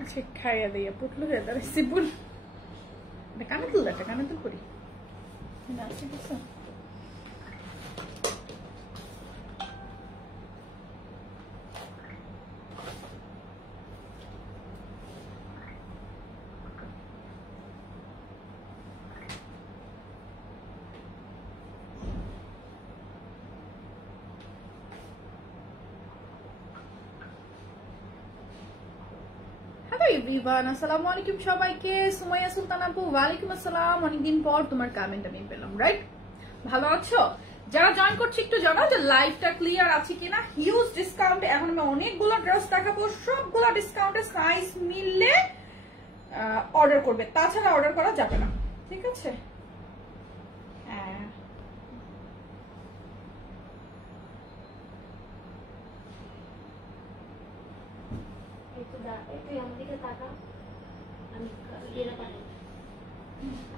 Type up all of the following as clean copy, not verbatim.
আচ্ছা খাইয়া দিয়া পুটলো হয়ে দাঁড়াই সিপুল কানে তুল একটা কানে তুল করি না ঠিক আছে আসসালামু আলাইকুম সবাইকে সুমাইয়া সুলতান আপু ওয়ালাইকুম আসসালাম অনেকদিন পর তোমার কমেন্ট আমি পেলাম রাইট ভালো আছো যারা জয়েন করছে একটু জানাও যে লাইভটা ক্লিয়ার আছে কিনা হিউজ ডিসকাউন্ট এখন আমি অনেকগুলো ড্রেস দেখাবো সবগুলো ডিসকাউন্টে সাইজ মিললে অর্ডার করবে তাছাড়া অর্ডার করা যাবে না ঠিক আছে হ্যাঁ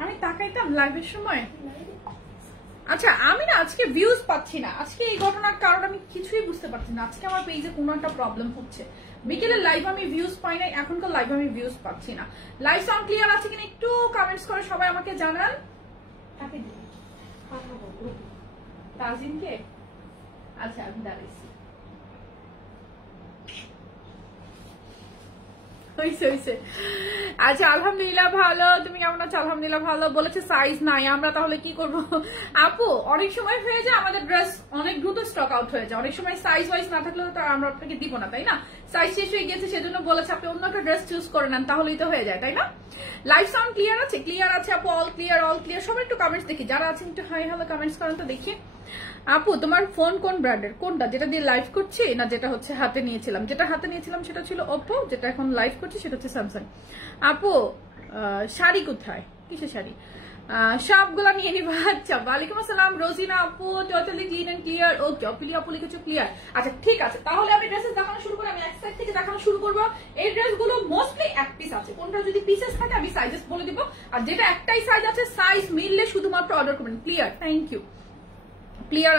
আমি তাকাইতাম লাইভের সময় আচ্ছা আমি না আজকে ভিউজ পাচ্ছি না আজকে এই ঘটনার কারণ আমি কিছুই বুঝতে পারছি না আজকে আমার পেজে কোনো একটা প্রবলেম হচ্ছে বিকেলের লাইভ আমি ভিউজ পাই না এখনকার লাইভ আমি ভিউজ পাচ্ছি না লাইভ সাউন্ড ক্লিয়ার আছে কিনা একটু কমেন্টস করে সবাই আমাকে জানান তাজিনকে আচ্ছা আমি দাঁড়াইছি আচ্ছা আলহামদুলিল্লাহ ভালো তুমি কেমন আছো আলহামদুলিল্লাহ ভালো বলেছে সাইজ নাই আমরা তাহলে কি করব আপু অনেক সময় হয়ে যায় আমাদের ড্রেস অনেক দ্রুত স্টক আউট হয়ে যায় অনেক সময় সাইজ ওয়াইজ না থাকলে তো আমরা আপনাকে দিব না তাই না সাইজ শেষ হয়ে গেছে সেজন্য বলেছে আপনি অন্য একটা ড্রেস চুজ করে নেন তাহলেই তো হয়ে যায় তাই না লাইভ সাউন্ড ক্লিয়ার আছে আপু অল ক্লিয়ার সবাই একটু কমেন্টস দেখি যারা আছেন একটু হাই হ্যালো কমেন্টস করেন তো দেখি আপু তোমার ফোন কোন ব্র্যান্ডের কোনটা যেটা দিয়ে লাইভ করছি না যেটা হচ্ছে হাতে নিয়েছিলাম যেটা হাতে নিয়েছিলাম সেটা ছিল ওপো যেটা এখন লাইভ করছি সেটা হচ্ছে স্যামসাং আপু শাড়ি কোথায় কিসের শাড়ি সবগুলা নিয়ে নিবা আচ্ছা ওয়ালাইকুম আসসালাম রোজিনা আপু totally clean and clear okay অপিলি আপু লিখেছো ক্লিয়ার আচ্ছা ঠিক আছে তাহলে আমি ড্রেসেস দেখানো শুরু করি আমি এক সাইড থেকে দেখানো শুরু করবো এই ড্রেসগুলো মোস্টলি এক পিস আছে কোনটা যদি পিসেস থাকে আমি সাইজেস বলে দিব আর যেটা একটাই সাইজ আছে সাইজ মিললে শুধুমাত্র অর্ডার করবেন ক্লিয়ার থ্যাংক ইউ ক্লিয়ার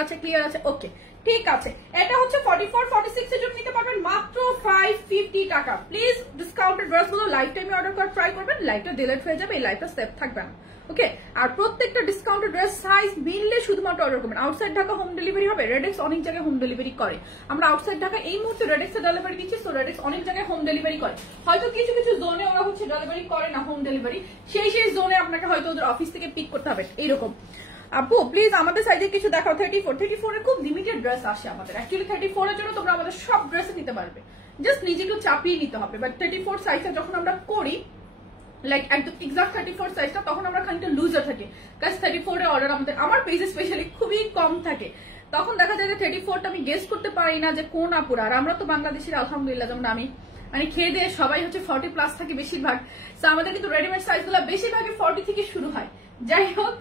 আছে ওকে ঠিক আছে এটা হচ্ছে 44 46 এর জন্য নিতে পারবেন মাত্র 550 টাকা প্লিজ ডিসকাউন্টেড ড্রেসগুলো লাইফ টাইমে অর্ডার করার ট্রাই করবেন লাইভটা ডিলিট হয়ে যাবে এই লাইভটা সেভ থাকবে না ওকে আর প্রত্যেকটা ডিসকাউন্টেড ড্রেস সাইজ মিললে শুধুমাত্র অর্ডার করবেন আউটসাইড ঢাকা হোম ডেলিভারি হবে রেডেক্স অনেক জায়গায় হোম ডেলিভারি করে আমরা আউটসাইড ঢাকা এই মুহূর্তে রেডেক্সে ডেলিভারি দিচ্ছি সো রেডেক্স অনেক জায়গায় হোম ডেলিভারি করে হয়তো কিছু কিছু জোনে ওরা হচ্ছে ডেলিভারি করে না হোম ডেলিভারি সেই জোনে আপনাকে হয়তো ওদের অফিস থেকে পিক করতে হবে এইরকম আপু প্লিজ আমাদের সাইজে কিছু দেখাও 34 এর খুব লিমিটেড ড্রেস আসে আমাদের অ্যাকচুয়ালি 34 এর জন্য তোমরা আমাদের সব ড্রেস নিতে পারবে জাস্ট নিজে একটু চাপিয়ে নিতে হবে বাট 34 সাইজটা যখন আমরা করি লাইক একদম এক্সাক্ট 34 সাইজটা তখন আমরা খানিকটা লুজার থাকি কাজ 34 এর অর্ডার আমার পেজে স্পেশালি খুবই কম থাকে তখন দেখা যায় যে 34টা আমি গেস করতে পারি না যে কোন আপুরা আর আমরা তো বাংলাদেশের আলহামদুলিল্লাহ যেমন আমি মানে খেয়ে দিয়ে সবাই হচ্ছে 40 প্লাস থাকে বেশিরভাগ তো আমাদের কিন্তু রেডিমেড সাইজগুলো বেশিরভাগই 40 থেকে শুরু হয় যাই হোক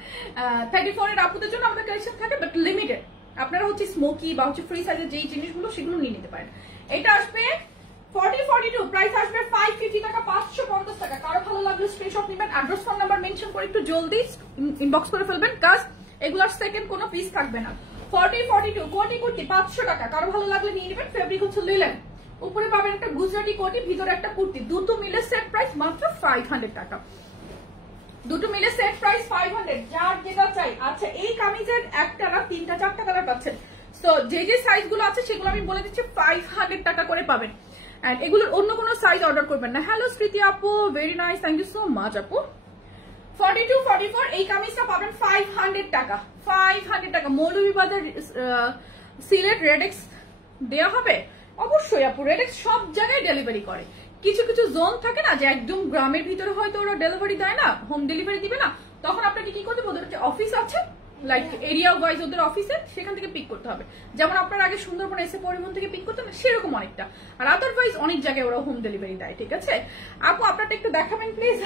34 এর আপুদের জন্য আমাদের কালেকশন থাকে বাট লিমিটেড আপনারা হচ্ছে স্মোকি বা হচ্ছে ফ্রি সাইজের যেই জিনিসগুলো সেগুলো নিয়ে নিতে পারেন এটা আসবে 42 প্রাইস আসবে 550 টাকা 550 টাকা কারো ভালো লাগলে স্ক্রিনশট নেবেন অ্যাড্রেস ফোন নাম্বার মেনশন করে একটু জলদি ইনবক্স করে ফেলবেন কাজ এগুলার সেকেন্ড কোনো পিস থাকবে না 42 কোটি 500 টাকা কারো ভালো লাগলে নিয়ে নেবেন ফেব্রিক হচ্ছে লিলেন উপরে পাবেন একটা গুজরাটি কোটি ভিতরে একটা কুর্তি দুটো মিলে সেট প্রাইস মাত্র 500 টাকা দুটো মিলে সেট প্রাইস 500 যার যেটা চাই আচ্ছা এই কামিজের একটা না তিনটা চারটা কালার পাচ্ছেন সো যে সাইজগুলো আছে সেগুলো আমি বলে দিচ্ছি 500 টাকা করে পাবেন এন্ড এগুলোর অন্য কোনো সাইজ অর্ডার করবেন না হ্যালো স্মৃতি আপু very nice thank you so much আপু 42 44 এই কামিজটা পাবেন 500 টাকা 500 টাকা মৌলভীবাজার সিলেট রেডেক্স দেয়া হবে অবশ্যই আপু রেডেক্স সব জায়গায় ডেলিভারি করে কিছু কিছু জোন থাকে না যে একদম গ্রামের ভিতরে হয়তো ওরা ডেলিভারি দেয় না হোম ডেলিভারি দিবে না তখন আপনাকে কি করতে হবে ওদের যে অফিস আছে লাইক এরিয়া ওয়াইজ ওদের অফিসে সেখান থেকে পিক করতে হবে যেমন আপনার আগে সুন্দরবন এসে পরিবহন থেকে পিক করতে না সেরকম অনেকটা আর আদারওয়াইজ অনেক জায়গায় ওরা হোম ডেলিভারি দেয় ঠিক আছে আপু আপনারটা একটু দেখাবেন প্লিজ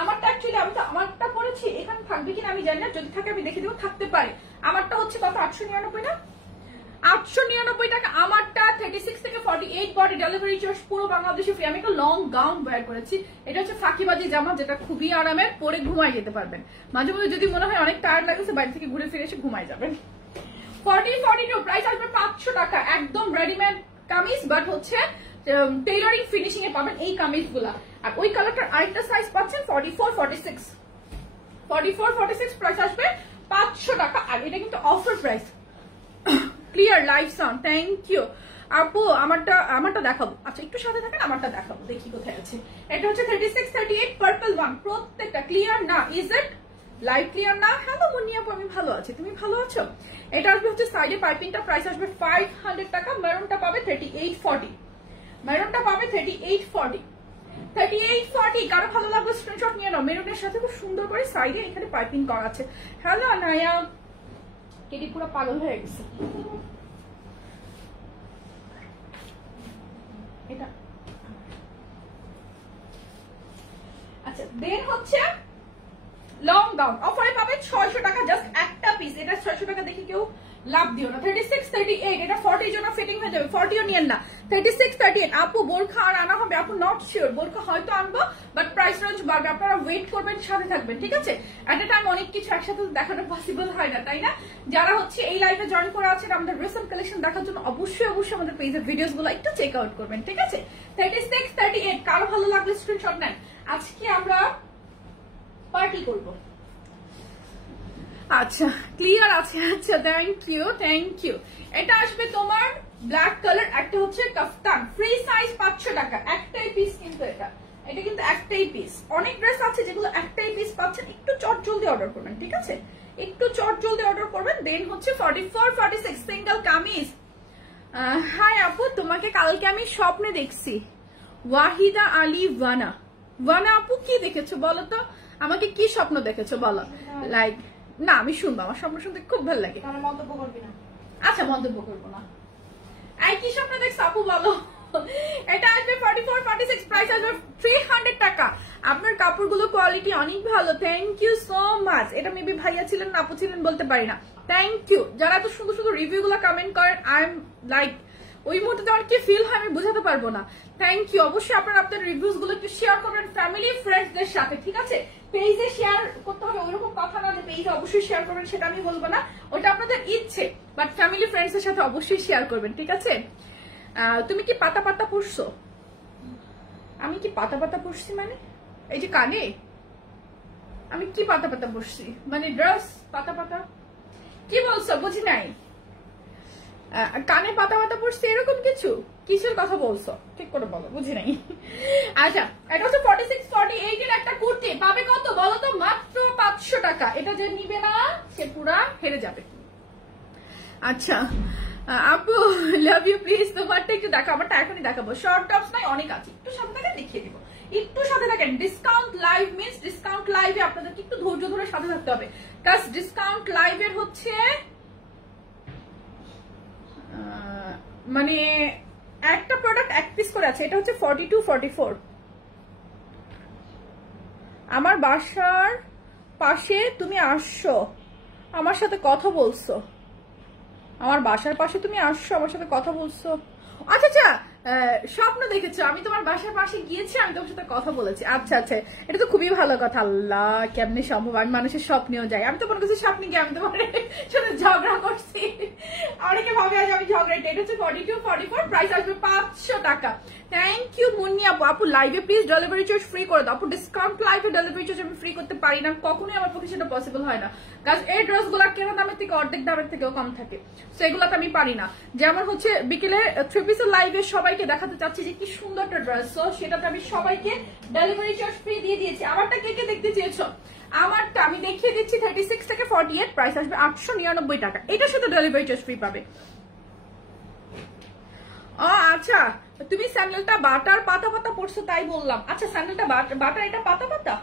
আমারটা অ্যাকচুয়ালি আমি তো আমারটা পড়েছি এখানে থাকবে কিনা আমি জানি না যদি থাকে আমি দেখে দেবো থাকতে পারে আমারটা হচ্ছে কত 899 না 899 টাকা আমারটা 36 থেকে 48 বডি ডেলিভারি চার্জ পুরো বাংলাদেশে ফ্রি আমি একটা লং গাউন ওয়্যার করেছি এটা হচ্ছে ফাঁকিবাজি জামা যেটা খুবই আরামের পরে ঘুমায় যেতে পারবেন মাঝে মাঝে যদি মনে হয় অনেক টায়ার্ড লাগছে বাড়ি থেকে ঘুরে ফিরে এসে ঘুমায় যাবেন 42 প্রাইস আসবে 500 টাকা একদম রেডিমেড কামিজ বাট হচ্ছে টেইলরিং ফিনিশিং এ পাবেন এই কামিজ গুলা। আর ওই কালারটার আরেকটা সাইজ পাচ্ছেন 44-46, 44-46 প্রাইস আসবে 500 টাকা। আর এটা কিন্তু offer price. Clear live sound, thank you আপু। আমারটা দেখাবো। আচ্ছা একটু সাথে থাকেন, আমারটা দেখাবো, দেখি কোথায় আছে। এটা হচ্ছে 36-38 পার্পল ওয়ান, প্রত্যেকটা ক্লিয়ার না? ইজ ইট লাইভ ক্লিয়ার না? হ্যালো মুন্নি আপু, আমি ভালো আছি, তুমি ভালো আছো? এটা আসবে হচ্ছে সাইডে পাইপিংটা, প্রাইস আসবে 500 টাকা। মেরুনটা পাবে 38-40, মেরুনটা পাবে 38-40, 38-40। কারো ভালো লাগবে স্ক্রিনশট নিয়ে নাও। মেরুনের সাথে খুব সুন্দর করে সাইডে এখানে পাইপিং করা আছে। হ্যালো নায়া, কেটি পুরো পাগল হয়ে গেছে। এটা আচ্ছা, দেন হচ্ছে লং গাউন অফারে পাবে 600 টাকা, জাস্ট একটা পিস। এটা 600 টাকা দেখি কেউ লাভ দিও না। 36-38, এটা 40 জন্য ফিটিং হয়ে যাবে, 40ও নিয়েন না। 36-38 আপু বোরখা আর আনা হবে? আপু নট শিওর, বোরখা হয়তো আনবো, বাট প্রাইস রেঞ্জ বাড়বে। আপনারা ওয়েট করবেন, সাথে থাকবেন, ঠিক আছে? এট এ টাইম অনেক কিছু একসাথে দেখানো পসিবল হয় না, তাই না? যারা হচ্ছে এই লাইভে জয়েন করে আছেন আমাদের রিসেন্ট কালেকশন দেখার জন্য অবশ্যই আমাদের পেজের ভিডিওস গুলো একটু চেক আউট করবেন, ঠিক আছে? 36-38 কারো ভালো লাগলে স্ক্রিনশট নেন। আজকে আমরা পার্টি করব। আচ্ছা ক্লিয়ার আছে? আচ্ছা থ্যাংক ইউ। এটা আসবে তোমার ব্ল্যাক কালার, একটা হচ্ছে কাফতান, ফ্রি সাইজ 500 টাকা, একটাই পিস কিন্তু এটা কিন্তু একটাই পিস। অনেক ড্রেস আছে যেগুলো একটাই পিস পাচ্ছেন, একটু চট জলদি অর্ডার করবেন, ঠিক আছে? একটু চট জলদি অর্ডার করবেন। দেন হচ্ছে 44-46 সিঙ্গেল কামিজ। হাই আপু, তোমাকে কালকে আমি স্বপ্নে দেখছি। ওয়াহিদা আলী ওয়ানা আপু, কি দেখেছো বলো তো আমাকে? কি স্বপ্ন দেখেছো বলো? লাইক না, আমি শুনবো, আমার স্বপ্ন শুনতে খুব ভালো লাগে। মন্তব্য করবি না? আচ্ছা মন্তব্য করবো না। এই কি স্বপ্ন দেখছো আপু বলো? এটা আসবে 44-46, প্রাইস আসবে 300 টাকা। আপনার কাপড়গুলো কোয়ালিটি অনেক ভালো, থ্যাংক ইউ সো মাচ। এটা মেবি ভাইয়া ছিলেন না আপু ছিলেন বলতে পারি না, থ্যাংক ইউ। যারা এত সুন্দর সুন্দর রিভিউ গুলো কমেন্ট করেন, আই এম লাইক ওই মুহূর্তে আমার কি ফিল হয় আমি বোঝাতে পারবো না। Thank you. অবশ্যই আপনারা আপনার রিভিউস গুলো একটু শেয়ার করবেন ফ্যামিলি ফ্রেন্ডসদের সাথে, ঠিক আছে? পেজে শেয়ার করতে হবে ওইরকম কথা না যে পেজে অবশ্যই শেয়ার করবেন, সেটা আমি বলবো না, ওটা আপনাদের ইচ্ছে, বাট ফ্যামিলি ফ্রেন্ডস এর সাথে অবশ্যই শেয়ার করবেন, ঠিক আছে? তুমি কি পাতা পাতা পড়ছো? আমি কি পাতা পাতা পড়ছি মানে এই যে কানে? আমি কি পাতা পাতা পড়ছি মানে ড্রেস পাতা পাতা? কি বলছো বুঝি নাই। কানে পাতা পাতা পড়ছে এরকম কিছু? কিসের কথা বলছো ঠিক করে বলো, বুঝি নাই। আচ্ছা এটা হচ্ছে 46-48 এর একটা কুর্তি, পাবে কত বলো তো? মাত্র 500 টাকা। এটা যে নিবে না সে পুরা হেরে যাবে। আচ্ছা আপু লাভ ইউ, প্লিজ তোমারটা একটু দেখো। আমারটা এখনই দেখাবো, শর্ট টপস নাই অনেক আছে, একটু সাথে থাকেন দেখিয়ে দিব, একটু সাথে থাকেন। ডিসকাউন্ট লাইভ মিন্স ডিসকাউন্ট লাইভে আপনাদেরকে একটু ধৈর্য ধরে সাথে থাকতে হবে, কারণ ডিসকাউন্ট লাইভের হচ্ছে মানে একটা প্রোডাক্ট এক পিস করে আছে। এটা হচ্ছে 42-44। আমার বাসার পাশে তুমি আসছো, আমার সাথে কথা বলছো। আমার বাসার পাশে তুমি আসছো, আমার সাথে কথা বলছো। আচ্ছা আচ্ছা, স্বপ্ন দেখেছো, আমি তোমার বাসার পাশে গিয়েছি, আমি তোমার সাথে কথা বলেছি। আচ্ছা আচ্ছা, এটা তো খুবই ভালো কথা। আল্লাহ কেমনে সম্ভব, আমি মানুষের স্বপ্নেও যাই। আমি তো মনে করছি স্বপ্নে গিয়ে আমি তোমার সাথে ঝগড়া করছি, অনেকে ভাবে আজ আমি ঝগড়াটা। এটা হচ্ছে 42-44, প্রাইস আসবে 500 টাকা। থ্যাংক ইউ মুন্নি আপু। আপু লাইভে প্লিজ ডেলিভারি চার্জ ফ্রি করে দাও। আপু ডিসকাউন্ট লাইভে ডেলিভারি চার্জ আমি ফ্রি করতে পারি না, কখনোই আমার পক্ষে সেটা পসিবল হয় না, কারণ এই ড্রেস গুলা কেনা দামের থেকে অর্ধেক দামের থেকেও কম থাকে, সেগুলাতে আমি পারি না। যেমন হচ্ছে বিকেলে 3 পিসের লাইভে সবাইকে দেখাতে চাচ্ছি যে কি সুন্দর একটা ড্রেস, সো সেটাতে আমি সবাইকে ডেলিভারি চার্জ ফ্রি দিয়ে দিয়েছি। আমারটা কে কে দেখতে চেয়েছো? আমারটা আমি দেখিয়ে দিচ্ছি 36 থেকে 48, প্রাইস আসবে 899 টাকা। এটার সাথে ডেলিভারি চার্জ ফ্রি পাবে। ও আচ্ছা, তুমি স্যান্ডেলটা বাটার পাতা পাতা পড়ছো তাই বললাম। আচ্ছা স্যান্ডেলটা বাটার, এটা পাতা পাতা?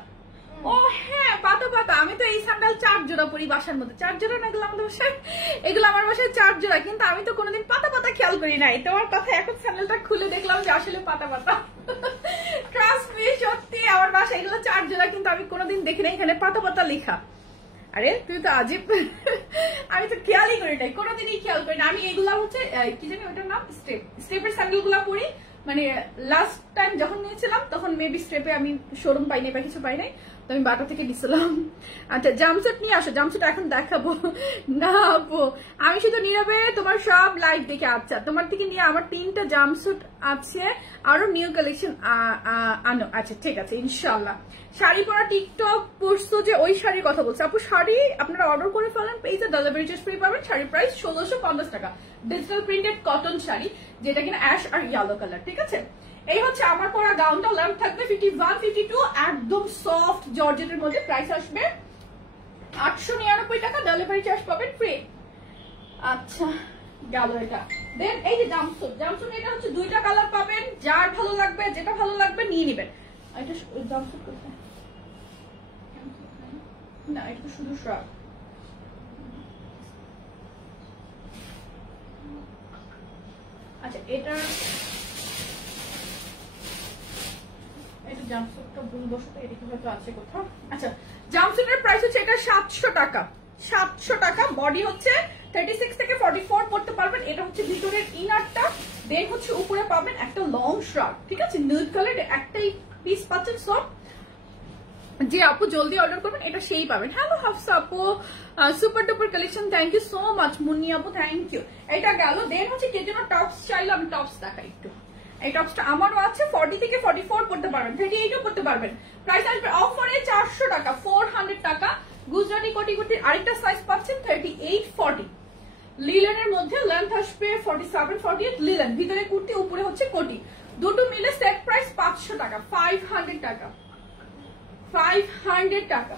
ও হ্যাঁ পাতা পাতা। আমি তো এই স্যান্ডেল 4 জোড়া পরি বাসার মধ্যে। 4 জোড়া না এগুলো আমাদের বাসায়, এগুলো আমার বাসায় 4 জোড়া, কিন্তু আমি তো কোনোদিন পাতা পাতা খেয়াল করি নাই। তোমার কথা এখন স্যান্ডেলটা খুলে দেখলাম যে আসলে পাতা পাতা। ট্রাস্ট মি, সত্যি আমার বাসায় এগুলো 4 জোড়া, কিন্তু আমি কোনোদিন দেখি নাই এখানে পাতা পাতা লেখা। আরে তুই তো আজীব, আমি তো খেয়ালই করি নাই, কোনোদিনই খেয়াল করি না। আমি এগুলা হচ্ছে কি জানি ওটার নাম, স্টেপের স্যান্ডেল গুলা পরি, মানে লাস্ট টাইম যখন নিয়েছিলাম তখন মেবি স্টেপে আমি শোরুম পাই নাই বা কিছু পাই নাই, তো আমি বাটা থেকে নিয়েছিলাম। আচ্ছা জাম্পস্যুট নিয়ে আসো, জাম্পস্যুট এখন দেখাবো না আপু, আমি শুধু নীরবে তোমার সব লাইভ দেখে। আচ্ছা তোমার থেকে নিয়ে আমার 3টা জাম্পস্যুট আছে, আরো নিউ কালেকশন আনো। আচ্ছা ঠিক আছে ইনশাল্লাহ। শাড়ি পরা টিকটক পরশো যে ওই শাড়ির কথা বলছে আপু, শাড়ি আপনারা অর্ডার করে ফেলেন, পেজে ডেলিভারি চার্জ ফ্রি পাবেন। শাড়ির প্রাইস 1650 টাকা, ডিজিটাল প্রিন্টেড কটন শাড়ি, যেটা কিনা অ্যাশ আর ইয়েলো কালার। ঠিক আছে, এই হচ্ছে আমার পরা গাউনটা, লেন্থ থাকবে 51 52, একদম সফট জর্জেটের মধ্যে। প্রাইস আসবে 899 টাকা, ডেলিভারি চার্জ পাবেন ফ্রি। আচ্ছা গেল এটা। দেন এই যে জাম্পস্যুট, জাম্পস্যুট এটা হচ্ছে 2টা কালার পাবেন, যার ভালো লাগবে যেটা ভালো লাগবে নিয়ে নেবেন। এটা জাম্পস্যুট কোথায়? না এটা তো শুধু শ্রাগ। আচ্ছা এটা জাম্পস্যুটটা ভুল বসত, এটা হয়তো আছে কোথাও। আচ্ছা জাম্পস্যুটের প্রাইস হচ্ছে এটা 700 টাকা, 700 টাকা। বডি হচ্ছে 36 থেকে 44 পড়তে পারবেন। এটা হচ্ছে ভিতরের ইনারটা, দেন হচ্ছে উপরে পাবেন একটা লং শ্রাগ। ঠিক আছে, নুড কালার, একটাই পিস পাচ্ছেন। সব যে আপু জলদি অর্ডার করবেন এটা সেই পাবেন। হ্যালো হাফসা আপু, super duper collection, thank you so much Munni আপু, থ্যাংক ইউ। এটা গেল। দেন হচ্ছে কে যেন টপস চাইলে আমি টপস দেখাই একটু। এই টপসটা আমারও আছে, 40 থেকে 44 পড়তে পারবেন, 38ও পড়তে পারবেন। প্রাইস আসবে অফারে 400 টাকা, 400 টাকা। গুজরাটি কোটি কোটির আরেকটা সাইজ পাচ্ছেন 38 40, লিলেনের মধ্যে। লেন্থ আসবে 47 48, লিলেন, ভিতরে কুর্তি উপরে হচ্ছে কোটি। দুটো মিলে সেট প্রাইস 500 টাকা, 500 টাকা, 500 টাকা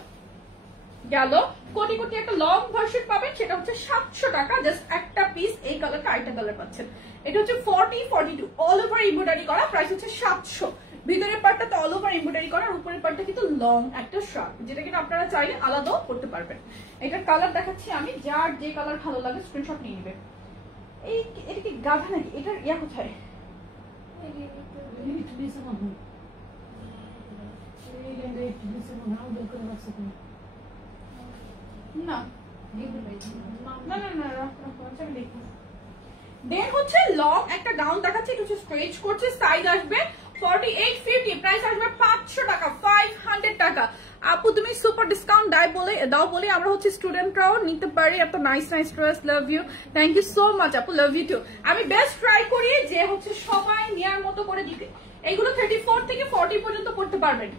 গেল। কোটি কোটি একটা লং ভার্সন পাবেন, সেটা হচ্ছে 700 টাকা, জাস্ট একটা পিস। এই কালারটা আরেকটা কালার পাচ্ছেন। এটা হচ্ছে 40 42, অল ওভার এমব্রয়ডারি করা। প্রাইস হচ্ছে 700। ভিতরের পার্টটা তো অল ওভার এমব্রয়ডারি করা, আর উপরের পার্টটা কিন্তু লং একটা শার্ট, যেটা কিন্তু আপনারা চাইলে আলাদাও করতে পারবেন। এটার কালার দেখাচ্ছি আমি, যার যে কালার ভালো লাগে স্ক্রিনশট নিয়ে নেবেন। এই এটা কি গাধা নাকি? এটার ইয়া কোথায়? না না না না, আমি দেখবো। দেন হচ্ছে লং একটা গাউন দেখাচ্ছি, এটা হচ্ছে স্ট্রেচ করছে। সাইজ আসবে 48 50, প্রাইস আসবে 500 টাকা, 500 টাকা। আপু তুমি সুপার ডিসকাউন্ট দাও বলে আমরা হচ্ছে স্টুডেন্টরাও নিতে পারি। এত nice nice dress, love you, thank you so much আপু, লাভ ইউ টু। আমি বেস্ট ট্রাই করি যে হচ্ছে সবাই নেয়ার মতো করে দিতে। এগুলো 34 থেকে 40 পর্যন্ত পড়তে পারবেন।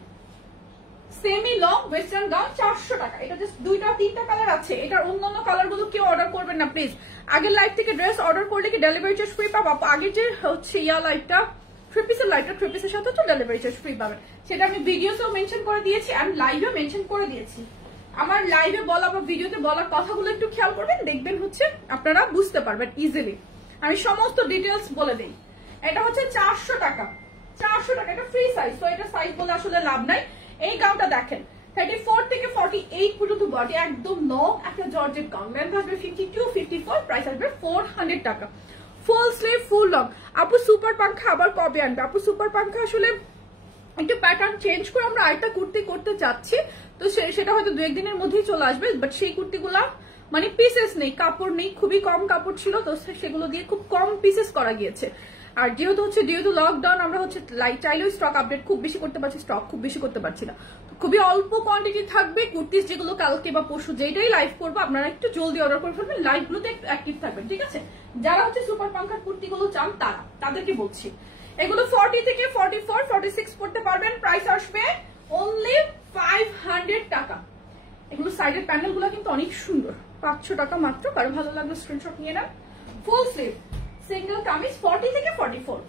সেমি লং ওয়েস্টার্ন গাউন 400 টাকা। এটা জাস্ট 2টা 3টা কালার আছে। এটার অন্যান্য কালার গুলো কেউ অর্ডার করবেন না প্লিজ। আগের লাইভ থেকে ড্রেস অর্ডার করলে কি ডেলিভারি চার্জ ফ্রি পাবো? আগের যে হচ্ছে ইয়া লাইভটা 3 পিসের লাইভটা, 3 পিসের সাথে হচ্ছে ডেলিভারি চার্জ ফ্রি পাবেন। সেটা আমি ভিডিওতেও মেনশন করে দিয়েছি, আমি লাইভে মেনশন করে দিয়েছি। আমার লাইভে বলা বা ভিডিওতে বলার কথাগুলো একটু খেয়াল করবেন, দেখবেন হচ্ছে আপনারা বুঝতে পারবেন ইজিলি। আমি সমস্ত ডিটেলস বলে দিই। এটা হচ্ছে 400 টাকা, 400 টাকা। এটা ফ্রি সাইজ, তো এটা সাইজ বলে আসলে লাভ নাই। এই গাউনটা দেখেন 34 থেকে 48 পর্যন্ত বডি, একদম লং একটা জর্জেট গাউন। লেন্থ আসবে 52 54, প্রাইস আসবে 400 টাকা। Full sleeve full long. আপু সুপার পাঙ্খা আবার কবে আনবে? আপু সুপার পাঙ্খা আসলে একটু প্যাটার্ন চেঞ্জ করে আমরা আরেকটা কুর্তি করতে চাচ্ছি, তো সেটা হয়তো 2-1 দিনের মধ্যেই চলে আসবে। বাট সেই কুর্তিগুলা মানে পিসেস নেই, কাপড় নেই, খুবই কম কাপড় ছিল, তো সেগুলো দিয়ে খুব কম পিসেস করা গিয়েছে। আর যেহেতু লকডাউন, আমরা হচ্ছে চাইলেও স্টক আপডেট খুব বেশি করতে পারছি, স্টক খুব বেশি করতে পারছি না। খুবই অল্প কোয়ান্টিটি থাকবে কুর্তিস, যেগুলো কালকে বা পরশু যেটাই লাইভ করবো আপনারা একটু জলদি অর্ডার করে ফেলবেন, লাইভগুলোতে একটু অ্যাক্টিভ থাকবেন। ঠিক আছে, যারা হচ্ছে সুপার পাঙ্খার কুর্তিগুলো চান তাদেরকে বলছি। এগুলো 40 থেকে 44 46 পড়তে পারবেন। প্রাইস আসবে অনলি 500 টাকা। এগুলো সাইডের প্যানেল গুলো কিন্তু অনেক সুন্দর, 500 টাকা মাত্র। কারো ভালো লাগলো স্ক্রিনশট নিয়ে নেন। ফুল স্লিভ সিঙ্গেল কামিজ 40 থেকে 44।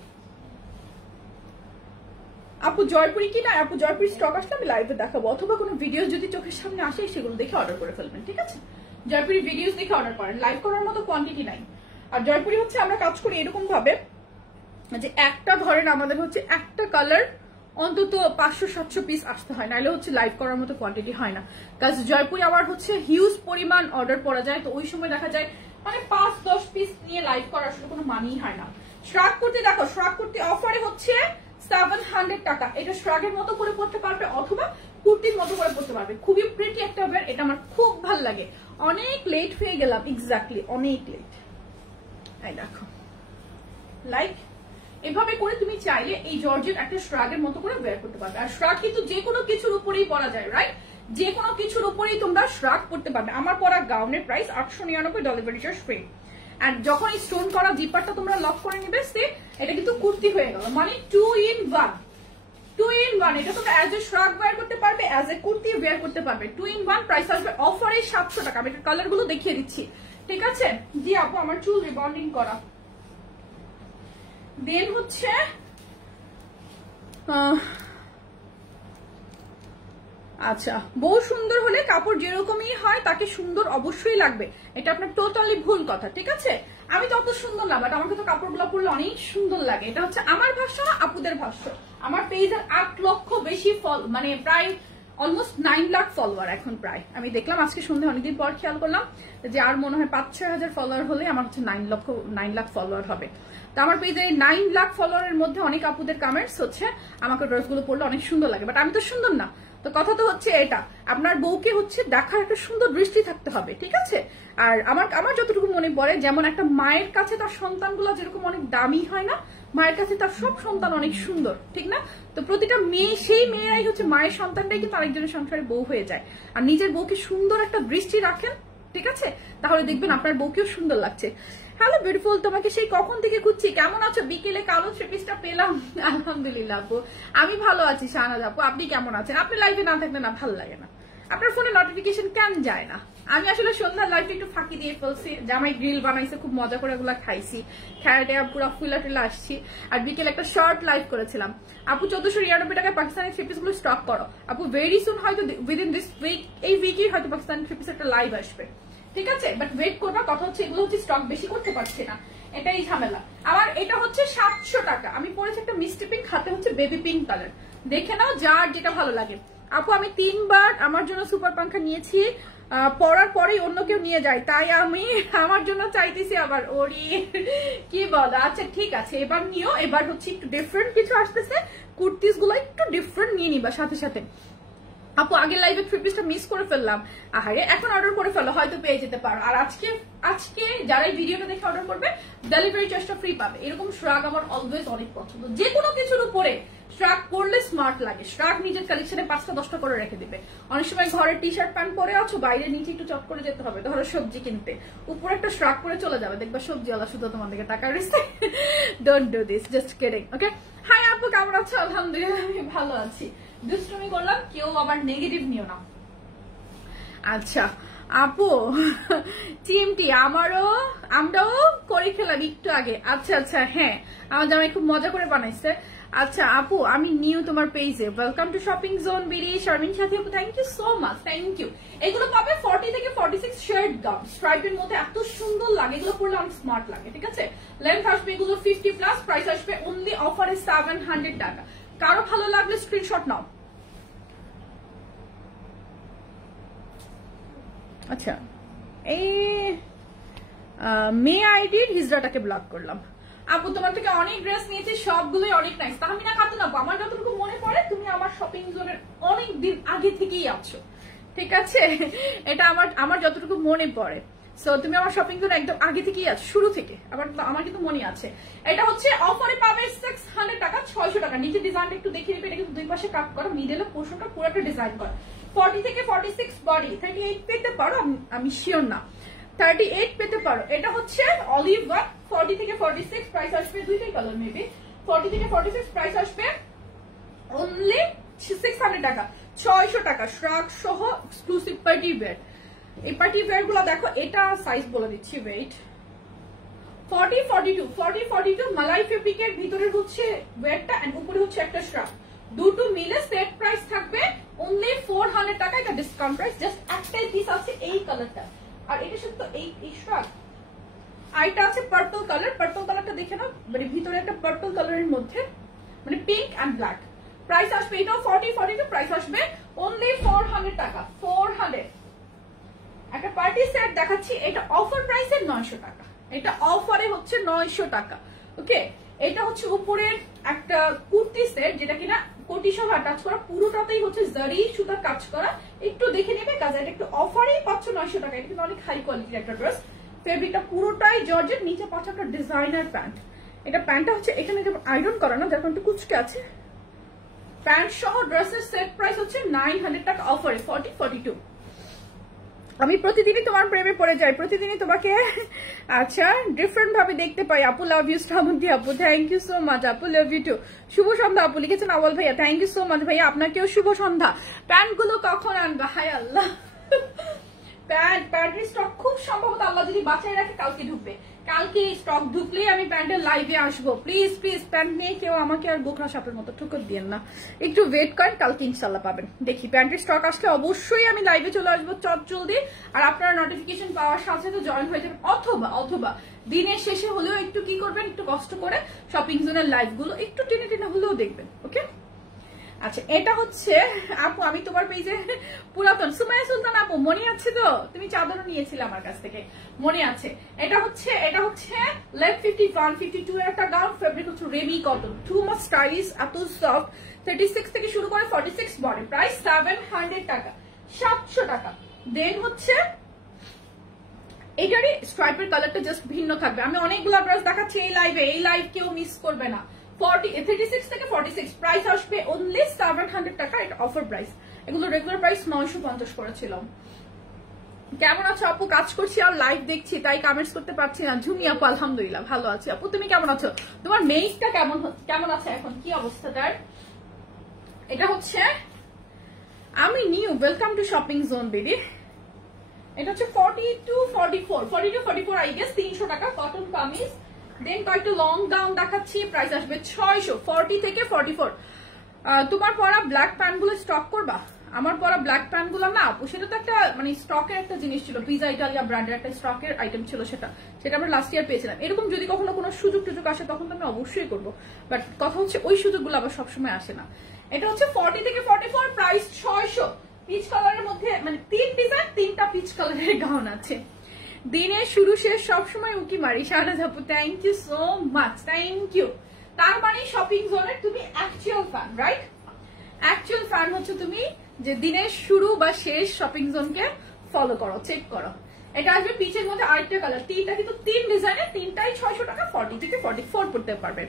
আপু জয়পুরি কি না? আপু জয়পুরি স্টক আসলে আমি লাইভে দেখাবো, অথবা কোনো ভিডিও যদি চোখের সামনে আসে সেগুলো দেখে অর্ডার করে ফেলবেন। ঠিক আছে, জয়পুরি ভিডিওস দেখে অর্ডার করেন, লাইভ করার মতো কোয়ান্টিটি নাই। আর জয়পুরি হচ্ছে আমরা কাজ করি এরকম ভাবে যে একটা ধরেন আমাদের হচ্ছে একটা কালার অন্তত 500-700 পিস আসতে হয়, নাহলে হচ্ছে লাইভ করার মতো কোয়ান্টিটি হয় না। কাজ জয়পুরি আবার হচ্ছে হিউজ পরিমাণ অর্ডার করা যায়, তো ওই সময় দেখা যায় মানে 5-10 পিস নিয়ে লাইভ করার আসলে কোনো মানেই হয় না। শ্রাগ কুর্তি দেখো, শ্রাগ কুর্তি অফারে হচ্ছে 700 টাকা। এটা শ্রাগের মতো করে পড়তে পারবে অথবা কুর্তির মতো করে পড়তে পারবে। খুবই প্রিটি একটা ওয়্যার, এটা আমার খুব ভালো লাগে। অনেক লেট হয়ে গেলাম, এক্স্যাক্টলি অনেক লেট। এই দেখো লাইক এভাবে করে তুমি চাইলে এই জর্জেট একটা শ্রাগের মতো করে বের করতে পারবে। আর শ্রাগ কিন্তু যে কোনো কিছুর উপরেই পরা যায়, রাইট? যে কোনো কিছুর উপরেই তোমরা শ্রাগ করতে পারবে। আমার পরা গাউনের price $899, delivery charge free. And যখন এই স্টোন করা জিপারটা তোমরা লক করে নিবে, সে এটা কিন্তু কুর্তি হয়ে গেল, মানে 2 in 1। 2 in 1, এটা তোমরা অ্যাজ এ শ্রাগ ওয়্যার করতে পারবে, অ্যাজ এ কুর্তি ওয়্যার করতে পারবে। 2 in 1 প্রাইস আসবে অফারে 700 টাকা। আমি এটার কালার গুলো দেখিয়ে দিচ্ছি, ঠিক আছে? জি আপু, আমার চুল রিবন্ডিং করা। দেন হচ্ছে আচ্ছা, বউ সুন্দর হলে কাপড় যেরকমই হয় তাকে সুন্দর অবশ্যই লাগবে, এটা আপনার টোটালি ভুল কথা, ঠিক আছে? আমি তো অত সুন্দর না, বাট আমাকে তো কাপড়গুলো পরলে অনেক সুন্দর লাগে। এটা হচ্ছে আমার ভাষ্য না, আপুদের ভাষ্য। আমার পেজের 8 লক্ষ বেশি মানে প্রায় অলমোস্ট 9 লাখ ফলোয়ার এখন প্রায়। আমি দেখলাম আজকে সন্ধ্যে অনেকদিন পর খেয়াল করলাম যে আর মনে হয় 5-6 হাজার ফলোয়ার হলে আমার হচ্ছে 9 লাখ ফলোয়ার হবে। তো আমার পেজে 9 লাখ ফলোয়ারের মধ্যে অনেক আপুদের কমেন্টস হচ্ছে আমাকে ড্রেসগুলো পরলে অনেক সুন্দর লাগে, বাট আমি তো সুন্দর না। তো কথা তো হচ্ছে এটা, আপনার বউকে হচ্ছে দেখার একটা সুন্দর দৃষ্টি থাকতে হবে, ঠিক আছে? আর আমার যতটুকু মনে পড়ে, যেমন একটা মায়ের কাছে তার সন্তানগুলো যেরকম অনেক দামি হয় না, মায়ের কাছে তার সব সন্তান অনেক সুন্দর, ঠিক না? তো প্রতিটা মেয়ে, সেই মেয়েরাই হচ্ছে মায়ের সন্তানটাই কিন্তু আরেকজনের সংসারে বউ হয়ে যায়। আর নিজের বউকে সুন্দর একটা দৃষ্টি রাখেন, ঠিক আছে? তাহলে দেখবেন আপনার বউকেও সুন্দর লাগছে। হ্যালো বিউটিফুল, তোমাকে সেই কখন থেকে খুঁজছি, কেমন আছো? বিকেলে কালো থ্রি পিসটা পেলাম, আলহামদুলিল্লাহ আপু, আমি ভালো আছি। শাহনাজ আপু, আপনি কেমন আছেন? আপনি লাইভে না থাকলে না ভালো লাগে না, আপনার ফোনে নোটিফিকেশন কেন যায় না? আমি আসলে সন্ধ্যার লাইভটা একটু ফাঁকি দিয়ে ফেলছি, জামাই গ্রিল বানাইছে, খুব মজা করে ওগুলা খাইছি, খেয়াটা পুরো ফুলা টুলা আসছি। আর বিকেলে একটা শর্ট লাইভ করেছিলাম। আপু 1499 টাকায় পাকিস্তানি থ্রি পিস গুলো স্টক করো। আপু ভেরি সুন, হয়তো উইদিন দিস উইক, এই উইকেই হয়তো পাকিস্তানি থ্রি পিস একটা লাইভ আসবে, ঠিক আছে? বাট ওয়েট করবা, কথা হচ্ছে এগুলো হচ্ছে স্টক বেশি করতে পারছি না, এটাই ঝামেলা আমার। এটা হচ্ছে 700 টাকা। আমি পরেছি একটা মিষ্টি পিঙ্ক, হাতে হচ্ছে বেবি পিঙ্ক কালার, দেখে নাও যার যেটা ভালো লাগে। আপু আমি 3 বার আমার জন্য সুপার পাঙ্খা নিয়েছি, পরার পরেই অন্য কেউ নিয়ে যায়, তাই আমি আমার জন্য চাইতেছি আবার। ওরি কি বলো? আচ্ছা ঠিক আছে, এবার নিও। এবার হচ্ছে একটু ডিফারেন্ট কিছু আসতেছে, কুর্তিস গুলো একটু ডিফারেন্ট নিয়ে নিবা সাথে সাথে। আপু আগের লাইভে থ্রি পিসটা মিস করে ফেললাম, আহারে, এখন অর্ডার করে ফেলো, হয়তো পেয়ে যেতে পারো। আর আজকে যারা এই ভিডিওটা দেখে অর্ডার করবে, ডেলিভারি চার্জটা ফ্রি পাবে। এরকম শ্রাগ আমার অলওয়েজ অনেক পছন্দ, যে কোনো কিছুর উপরে শ্রাগ করলে স্মার্ট লাগে। শ্রাগ নিজের কালেকশনে 5টা-10টা করে রেখে দিবে। অনেক সময় ঘরে টি শার্ট প্যান্ট পরে আছো, বাইরে নিচে একটু চট করে যেতে হবে, ধরো সবজি কিনতে, উপরে একটা শ্রাগ করে চলে যাবে, দেখবা সবজিওয়ালা শুধু তোমার দিকে টাকা দিচ্ছে। Don't do this, just kidding, okay? Hi আপু, কেমন আছো? আলহামদুলিল্লাহ আমি ভালো আছি। দুষ্টুমি করলাম, কেউ আবার নেগেটিভ নিও না। আচ্ছা আপু, টিমটি আমরাও করে খেলাম একটু আগে। আচ্ছা আচ্ছা, হ্যাঁ আমার জামাই খুব মজা করে বানাইছে। আচ্ছা আপু, আমি নিউ তোমার পেজে, welcome to shopping zone BD. Sharmin Sathi আপু, thank you so much, thank you. এগুলো পাবে 40 থেকে 46 শার্ট গাউন, স্ট্রাইপের মধ্যে এত সুন্দর লাগে, এগুলো পরলে অনেক স্মার্ট লাগে, ঠিক আছে? লেন্থ আসবে এগুলো 50+, প্রাইস আসবে অনলি অফারে 700 টাকা। কারো ভালো লাগলে স্ক্রিনশট নাও। আচ্ছা, এই মে আইডির হিজড়াটাকে ব্লক করলাম। আপু তোমার থেকে অনেক ড্রেস নিয়েছি, সবগুলোই অনেক নাইস। তাহমিনা খাতুন আপু, আমার যতটুকু মনে পড়ে তুমি আমার শপিং জোনের অনেক দিন আগে থেকেই আছো, ঠিক আছে? এটা আমার যতটুকু মনে পড়ে, সো তুমি আমার শপিং জোন একদম আগে থেকেই আছো, শুরু থেকে। আমার কিন্তু মনে আছে। এটা হচ্ছে অফারে পাবে 600 টাকা, 600 টাকা। নিচে ডিজাইনটা একটু দেখিয়ে দিবে, এটা কিন্তু দুই পাশে কাট করা, মিডলে পোর্শনটা পুরোটা ডিজাইন করা। 40 থেকে 46 বডি, 38 পেতে পারো, আমি শিওর না, 38 পেতে পারো। এটা হচ্ছে অলিভ ওয়ান, 40 থেকে 46, প্রাইস আসবে দুইটাই কালার মেবি, 40 থেকে 46 প্রাইস আসবে অনলি 600 টাকা, 600 টাকা শ্রাগ সহ এক্সক্লুসিভ পার্টি ওয়্যার। এই পার্টি ওয়্যার গুলো দেখো, এটা সাইজ বলে দিচ্ছি, ওয়েট 40-42 মালাই ফেব্রিকের ভিতরে হচ্ছে ওয়্যারটা, এন্ড উপরে হচ্ছে একটা শ্রাগ, দুটো মিলে সেট প্রাইস থাকবে অনলি 400 টাকা। এটা ডিসকাউন্ট প্রাইস, জাস্ট একটাই পিস আছে এই কালারটা, আর এটা শুধু এই শ্রাগ। আর এটা আছে পার্পল কালার, পার্পল কালারটা দেখে নাও, মানে ভিতরে একটা পার্পল কালারের মধ্যে মানে পিঙ্ক এন্ড ব্ল্যাক। প্রাইস আসবে এটাও 40-42, প্রাইস আসবে অনলি 400 টাকা, 400। একটা পার্টি সেট দেখাচ্ছি, এটা অফার প্রাইসে 900 টাকা, এটা অফারে হচ্ছে 900 টাকা, ওকে? এটা হচ্ছে উপরের একটা কুর্তি সেট, যেটা কিনা কোটি সহ অ্যাটাচ করা, পুরোটাতেই হচ্ছে জারি সুতার কাজ করা, একটু দেখে নেবে কাজ। এটা একটু অফারেই পাচ্ছ 900 টাকা, এটা কিন্তু অনেক হাই কোয়ালিটির একটা ড্রেস। ফেব্রিকটা পুরোটাই জর্জেট, নিচে পাচ্ছ একটা ডিজাইনার প্যান্ট। এটা প্যান্টটা হচ্ছে এখানে যেমন আয়রন করা না, যার কারণে একটু কুচকে আছে। প্যান্ট সহ ড্রেসের সেট প্রাইস হচ্ছে 900 টাকা অফারে 40-42। আমি প্রতিদিনই তোমার প্রেমে পড়ে যাই, প্রতিদিনই তোমাকে আচ্ছা ডিফারেন্ট ভাবে দেখতে পাই। আপু লাভ ইউ, শ্রাবন্তী আপু থ্যাংক ইউ সো মাচ, আপু লাভ ইউ টু। শুভ সন্ধ্যা আপু লিখেছেন আওয়াল ভাইয়া, থ্যাংক ইউ সো মাচ ভাইয়া, আপনাকেও শুভ সন্ধ্যা। প্যান্ট গুলো কখন আনবা? হায় আল্লাহ, প্যান্টের স্টক খুব সম্ভবত আল্লাহ যদি বাঁচায় রাখে কালকে ঢুকবে। কালকে স্টক ঢুকলেই আমি প্যান্টের লাইভে আসবো। প্লিজ প্লিজ প্যান্ট নিয়ে কেউ আমাকে আর গোখরা সাপের মতো ঠুকর দিয়েন না, একটু ওয়েট করেন, কালকে ইনশাল্লাহ পাবেন। দেখি প্যান্টের স্টক আসলে অবশ্যই আমি লাইভে চলে আসবো চট জলদি, আর আপনারা নোটিফিকেশন পাওয়ার সাথে সাথে জয়েন হয়ে যাবেন, অথবা দিনের শেষে হলেও একটু কি করবেন, একটু কষ্ট করে শপিং জোনের লাইভ গুলো একটু টেনে টেনে হলেও দেখবেন। ওকে আচ্ছা, এটা হচ্ছে আপু আমি তোমার পেজে পুরাতন সুমাইয়া সুলতান আপু, মনে আছে তো? তুমি চাদরও নিয়েছিলে আমার কাছ থেকে, মনে আছে? এটা হচ্ছে লেগ 51-52 এর একটা গাউন, ফেব্রিক হচ্ছে Remi cotton, too much stylish, এত সফট। 36 থেকে শুরু করে 46 বডি, প্রাইস 700 টাকা, 700 টাকা। দেন হচ্ছে এটারই স্ট্রাইপের কালারটা জাস্ট ভিন্ন থাকবে। আমি অনেকগুলো ড্রেস দেখাচ্ছি এই লাইভে, এই লাইভ কেউ মিস করবে না। 36 থেকে 46 প্রাইস আসবে অনলি 700 টাকা, এটা অফার প্রাইস। এগুলো রেগুলার প্রাইস 950 করেছিলাম। কেমন আছো আপু? কাজ করছি আর লাইভ দেখছি তাই কমেন্টস করতে পারছি না। ঝুমি আপু আলহামদুলিল্লাহ ভালো আছি। আপু তুমি কেমন আছো? তোমার মেইকটা কেমন আছে এখন, কি অবস্থা তার? এটা হচ্ছে আমি new, welcome to shopping zone baby. এটা হচ্ছে 42-44 আই গেস, 300 টাকা কটন কামিজ। দেন কয়েকটা লং গাউন দেখাচ্ছি, প্রাইস আসবে 600, 40 থেকে 44। তোমার পরা ব্ল্যাক প্যান্ট গুলো স্টক করবা? আমার পরা ব্ল্যাক প্যান্ট গুলো না আপু, সেটা তো একটা মানে স্টকের একটা জিনিস ছিল, পিজা ইটালিয়া ব্র্যান্ডের একটা স্টকের আইটেম ছিল, সেটা আমরা লাস্ট ইয়ার পেয়েছিলাম। এরকম যদি কখনো কোনো সুযোগ আসে তখন তো আমি অবশ্যই করবো, বাট কথা হচ্ছে ওই সুযোগগুলো আবার সবসময় আসে না। এটা হচ্ছে 40 থেকে 44, প্রাইস 600। পিচ কালারের মধ্যে মানে 3 ডিজাইন, 3টা পিচ কালারের গাউন আছে। দিনের শুরু শেষ সবসময় উকি মারি, শাহনাজ আপু thank you so much, thank you. তার মানে শপিং জোনের তুমি actual fan, right? Actual fan হচ্ছে তুমি যে দিনের শুরু বা শেষ শপিং জোনকে ফলো করো, চেক করো। এটা আসবে পিচের মধ্যে আরেকটা কালার, 3টা কিন্তু 3 ডিজাইনের, 3টাই 600 টাকা, 40 থেকে 44 পড়তে পারবে।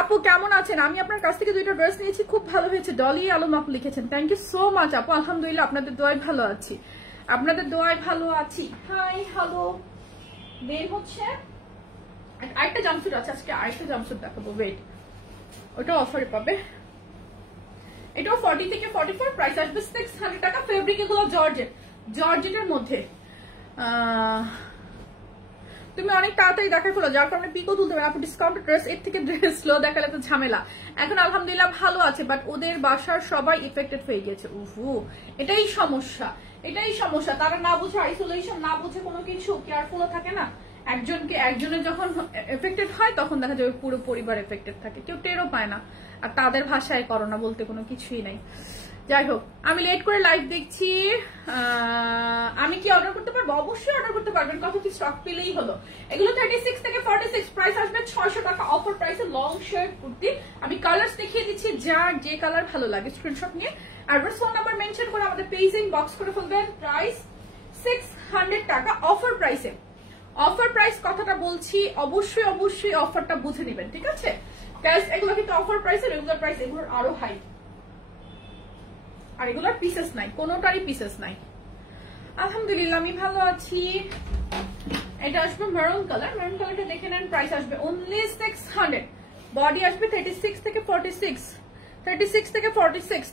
আপু কেমন আছেন? আমি আপনার কাছ থেকে 2টা ড্রেস নিয়েছি, খুব ভালো হয়েছে। ডলি আলম আপু লিখেছেন, থ্যাংক ইউ সো মাচ আপু, আলহামদুলিল্লাহ আপনাদের দোয়ায় ভালো আছি, আপনাদের দোয়ায় ভালো আছি। Hi hello. দেন হচ্ছে আরেকটা জাম্পস্যুট আছে, আজকে আরেকটা জাম্পস্যুট দেখাবো, ওয়েট, ওটা অফারে পাবে। এটাও 40 থেকে 44, প্রাইস আসবে 600 টাকা। ফেব্রিক এগুলো জর্জেটের মধ্যে। তুমি অনেক তাড়াতাড়ি দেখা করো, যার কারণে পিকও তুলতে পারবে। আপু ডিসকাউন্টেড ড্রেস, এর থেকে ড্রেস স্লো দেখালে তো ঝামেলা। এখন আলহামদুলিল্লাহ ভালো আছে, বাট ওদের বাসার সবাই ইফেক্টেড হয়ে গিয়েছে। এটাই সমস্যা। তারা না বুঝে, আইসোলেশন না বুঝে কোনো কিছু, কেয়ারফুল থাকে না। একজনের যখন এফেক্টেড হয় তখন দেখা যাবে পুরো পরিবার এফেক্টেড থাকে, কেউ টেরও পায় না। আর তাদের ভাষায় করোনা বলতে কোনো কিছুই নাই। যাই হোক, আমি লেট করে লাইভ দেখছি। আমি কি অর্ডার করতে পারবো? অবশ্যই অর্ডার করতে পারবেন, কত কি স্টক পেলেই হলো। এগুলো 36 থেকে 46, প্রাইস আসবে 600 টাকা, অফার প্রাইসে লং শার্ট কুর্তি। আমি কালার্স দেখিয়ে দিচ্ছি, যার যে কালার ভালো লাগে স্ক্রিনশট নিয়ে অ্যাড্রেস ফোন নাম্বার মেনশন করে আমাদের পেজে ইনবক্স করে ফেলবেন। প্রাইস 600 টাকা অফার প্রাইসে। অফার প্রাইস কথাটা বলছি, অবশ্যই অফারটা বুঝে নেবেন, ঠিক আছে? গাইস এগুলো কিন্তু অফার প্রাইসে, রেগুলার প্রাইস এগুলোর আরো হাই। আর এগুলোর পিসেস নাই, কোনোটারই পিসেস নাই। আলহামদুলিল্লাহ আমি ভালো আছি। এটা আসবে মেরুন কালার, মেরুন কালারটা দেখে নেন, প্রাইস আসবে অনলি 600। বডি আসবে 36 থেকে 46, 36 থেকে 46,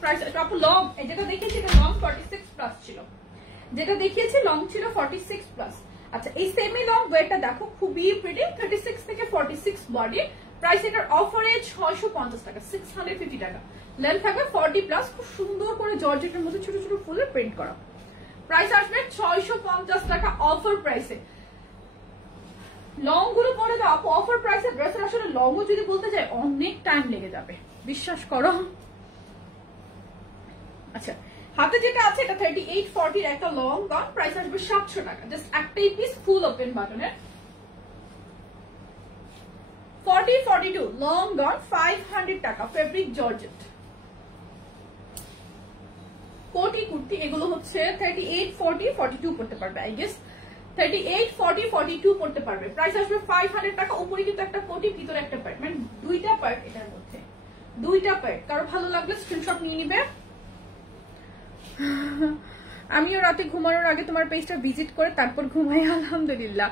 প্রাইস আপু লং, যেটা দেখিয়েছি লং 46 প্লাস ছিল, যেটা দেখিয়েছি লং ছিল 46 প্লাস। আচ্ছা এই সেমি লং ওয়েটটা দেখো, খুবই প্রিটি, 36 থেকে 46 বডি, প্রাইস এটার অফারে 650 টাকা, 650 টাকা। লেন্থ থাকবে 40 প্লাস, খুব সুন্দর করে জর্জেটের মধ্যে ছোট ছোট ফুলের প্রিন্ট করা। প্রাইস আসবে 650 টাকা অফার প্রাইসে। লং গুলো পরে দাও আপু, অফার প্রাইসে ড্রেসের আসলে লংও যদি বলতে যাই অনেক টাইম লেগে যাবে, বিশ্বাস করো। আচ্ছা হাতে যেটা আছে এটা 38-40 একটা লং গাউন, প্রাইস আসবে 700 টাকা, জাস্ট একটাই পিস ফুল ওপেন বাটনের। 40-42 লং গাউন 500 টাকা, ফেব্রিক জর্জেট। কোটি কুর্তি এগুলো হচ্ছে 38-40-42 পড়তে পারবে আই গেস। 38, 40, 42 পড়তে পারবে। প্রাইস আসবে 500 টাকা। উপরে কিন্তু একটা কোটি, ভিতরে একটা পার্ট, মানে দুইটা পার্ট এটার মধ্যে, দুইটা পার্ট। কারো ভালো লাগলে স্ক্রিনশট নিয়ে নিবে। আমিও রাতে ঘুমানোর আগে তোমার পেজটা ভিজিট করে তারপর ঘুমাই, আলহামদুলিল্লাহ।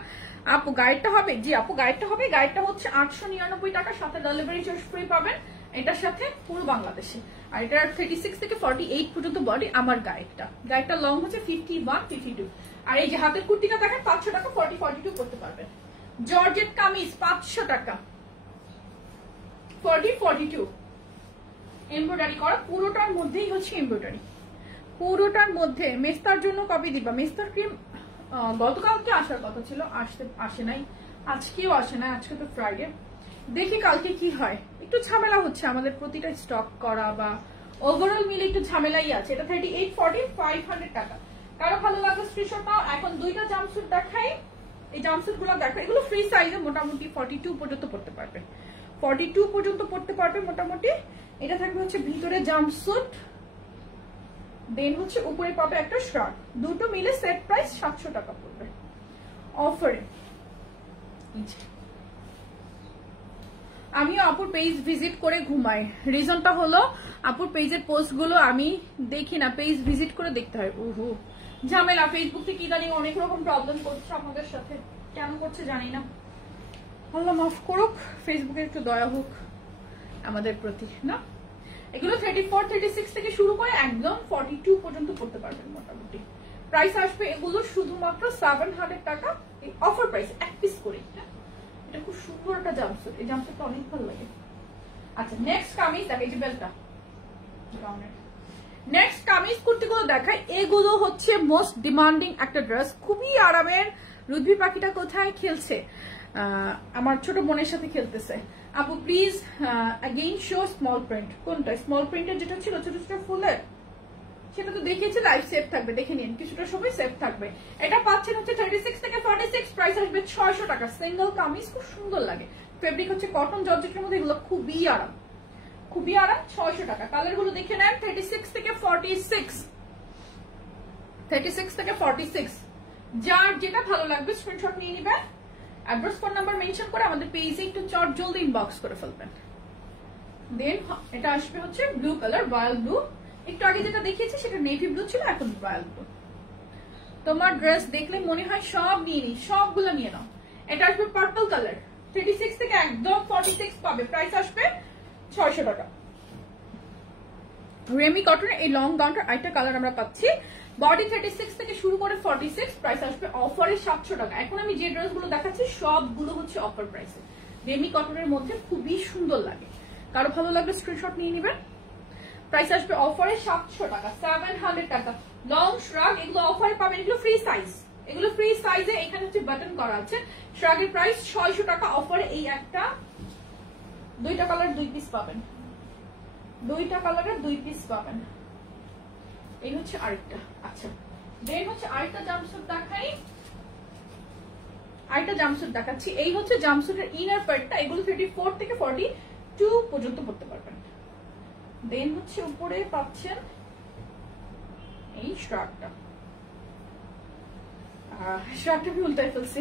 আপু গাইডটা হবে? জি আপু গাইডটা হবে। গাইডটা হচ্ছে 899 টাকা, সাথে ডেলিভারি চার্জ ফ্রি পাবেন এটার সাথে পুরো বাংলাদেশে। আর এটার 36 থেকে 48 পর্যন্ত বডি আমার গাইডটা লং হচ্ছে 51, 52। আর এই যে হাতের কুর্তিটা দেখেন 500 টাকা, 40, 42 করতে পারবেন। জর্জেট কামিজ 500 টাকা, 40, 42 এমব্রয়ডারি করা, পুরোটার মধ্যেই হচ্ছে এমব্রয়ডারি, পুরোটার মধ্যে। মেস্তার জন্য কপি দিবা। মেস্তার ক্রিম গতকালকে আসার কথা ছিল, আসে নাই, আজকেও আসে নাই, আজকে তো ফ্রাইডে। দেখি কালকে কি হয়। একটু ঝামেলা হচ্ছে আমাদের প্রতিটা স্টক করা, বা ওভারঅল মিলে একটু ঝামেলাই আছে। এটা 38, 40, 500 টাকা। কারো ভালো লাগবে স্ক্রিনশট নাও। এখন দুইটা জাম্পস্যুট দেখাই, এই জাম্পস্যুট গুলো দেখাই। এগুলো ফ্রি সাইজে, মোটামুটি 42 পর্যন্ত পড়তে পারবে, 42 পর্যন্ত পড়তে পারবে মোটামুটি। এটা থাকবে হচ্ছে ভিতরে জাম্পস্যুট, দেন হচ্ছে উপরে পাবে একটা শার্ট, দুটো মিলে সেট প্রাইস 700 টাকা পড়বে অফারে। আমিও আপুর পেজ ভিজিট করে ঘুমাই। রিজনটা হলো আপুর পেজের পোস্ট গুলো আমি দেখি না, পেজ ভিজিট করে দেখতে হয়। ওহো ঝামেলা, ফেসবুক থেকে ইদানিং অনেক রকম প্রবলেম করছে আমাদের সাথে, কেন করছে জানি না। আল্লাহ মাফ করুক, ফেসবুকের একটু দয়া হোক আমাদের প্রতি না। এগুলো 34, 36 থেকে শুরু করে একদম 42 পর্যন্ত পড়তে পারবেন মোটামুটি। প্রাইস আসবে এগুলো শুধুমাত্র 700 টাকা, এই অফার প্রাইস, এক পিস করে। এটা খুব সুন্দর একটা জাম্পস্যুট, এই জাম্পস্যুটটা অনেক ভালো লাগে। আচ্ছা নেক্সট কামিজ দেখাই, যে বেলটা নেক্সট কামিজ কুর্তিগুলো দেখাই। এগুলো হচ্ছে মোস্ট ডিমান্ডিং একটা ড্রেস, খুবই আরামের। রুদ্বি পাখিটা কোথায় খেলছে? আমার ছোট বোনের সাথে খেলতেছে। আপু please again show small print. কোনটা স্মল প্রিন্টের যেটা ছিল ছোট ছোট ফুলের, সেটা তো দেখিয়েছি, লাইভ সেভ থাকবে, দেখে নিন, কিছুটা সময় সেভ থাকবে। এটা পাচ্ছেন হচ্ছে 36 থেকে 46, প্রাইস আসবে 600 টাকা। সিঙ্গেল কামিজ, খুব সুন্দর লাগে। ফেব্রিক হচ্ছে কটন জর্জেটের মধ্যে, এগুলো খুবই আরাম, খুবই আরাম। 600 টাকা। কালার গুলো দেখে নেন, 36 থেকে 46, 36 থেকে 46। যার যেটা ভালো লাগবে স্ক্রিনশট নিয়ে নিবেন, অ্যাড্রেস ফোন নাম্বার মেনশন করে আমাদের পেজে একটু চট জলদি ইনবক্স করে ফেলবেন। দেন এটা আসবে হচ্ছে ব্লু কালার, রয়্যাল ব্লু। একটু আগে যেটা দেখিয়েছি সেটা নেভি ব্লু ছিল, এখন রয়্যাল ব্লু। তোমার ড্রেস দেখলে মনে হয় সব নিয়ে নি, সবগুলো নিয়ে নাও। এটা আসবে পার্পল কালার, 36 থেকে একদম 46 পাবে, প্রাইস আসবে 600 টাকা। রেমি কটনের এই লং গাউনটার আরেকটা কালার আমরা পাচ্ছি। বডি 36 থেকে শুরু করে 46, প্রাইস আসবে অফারে 700 টাকা। এখন আমি যে ড্রেসগুলো দেখাচ্ছি সবগুলো হচ্ছে অফার প্রাইসে। রেমি কটনের মধ্যে খুবই সুন্দর লাগে, কারো ভালো লাগলে স্ক্রিনশট নিয়ে নেবেন। প্রাইস আসবে অফারে 700 টাকা, 700 টাকা। লং শ্রাগ এগুলো অফারে পাবেন, এগুলো ফ্রি সাইজ, এগুলো ফ্রি সাইজে। এখানে হচ্ছে বাটন করা আছে। শ্রাগের প্রাইস 600 টাকা অফারে। এই একটা, দুইটা কালার 2 পিস পাবেন, দুইটা কালারের 2 পিস পাবেন। এই হচ্ছে আরেকটা। আচ্ছা দেন হচ্ছে আরেকটা জাম্পস্যুট দেখাই, আরেকটা জাম্পস্যুট দেখাচ্ছি। এই হচ্ছে জাম্পস্যুটের ইনার পার্টটা, এগুলো 34 থেকে 42 পর্যন্ত পড়তে পারবেন। দেন হচ্ছে উপরে পাচ্ছেন এই শ্রাগটা, শ্রাগটা আমি উল্টাই ফেলছি।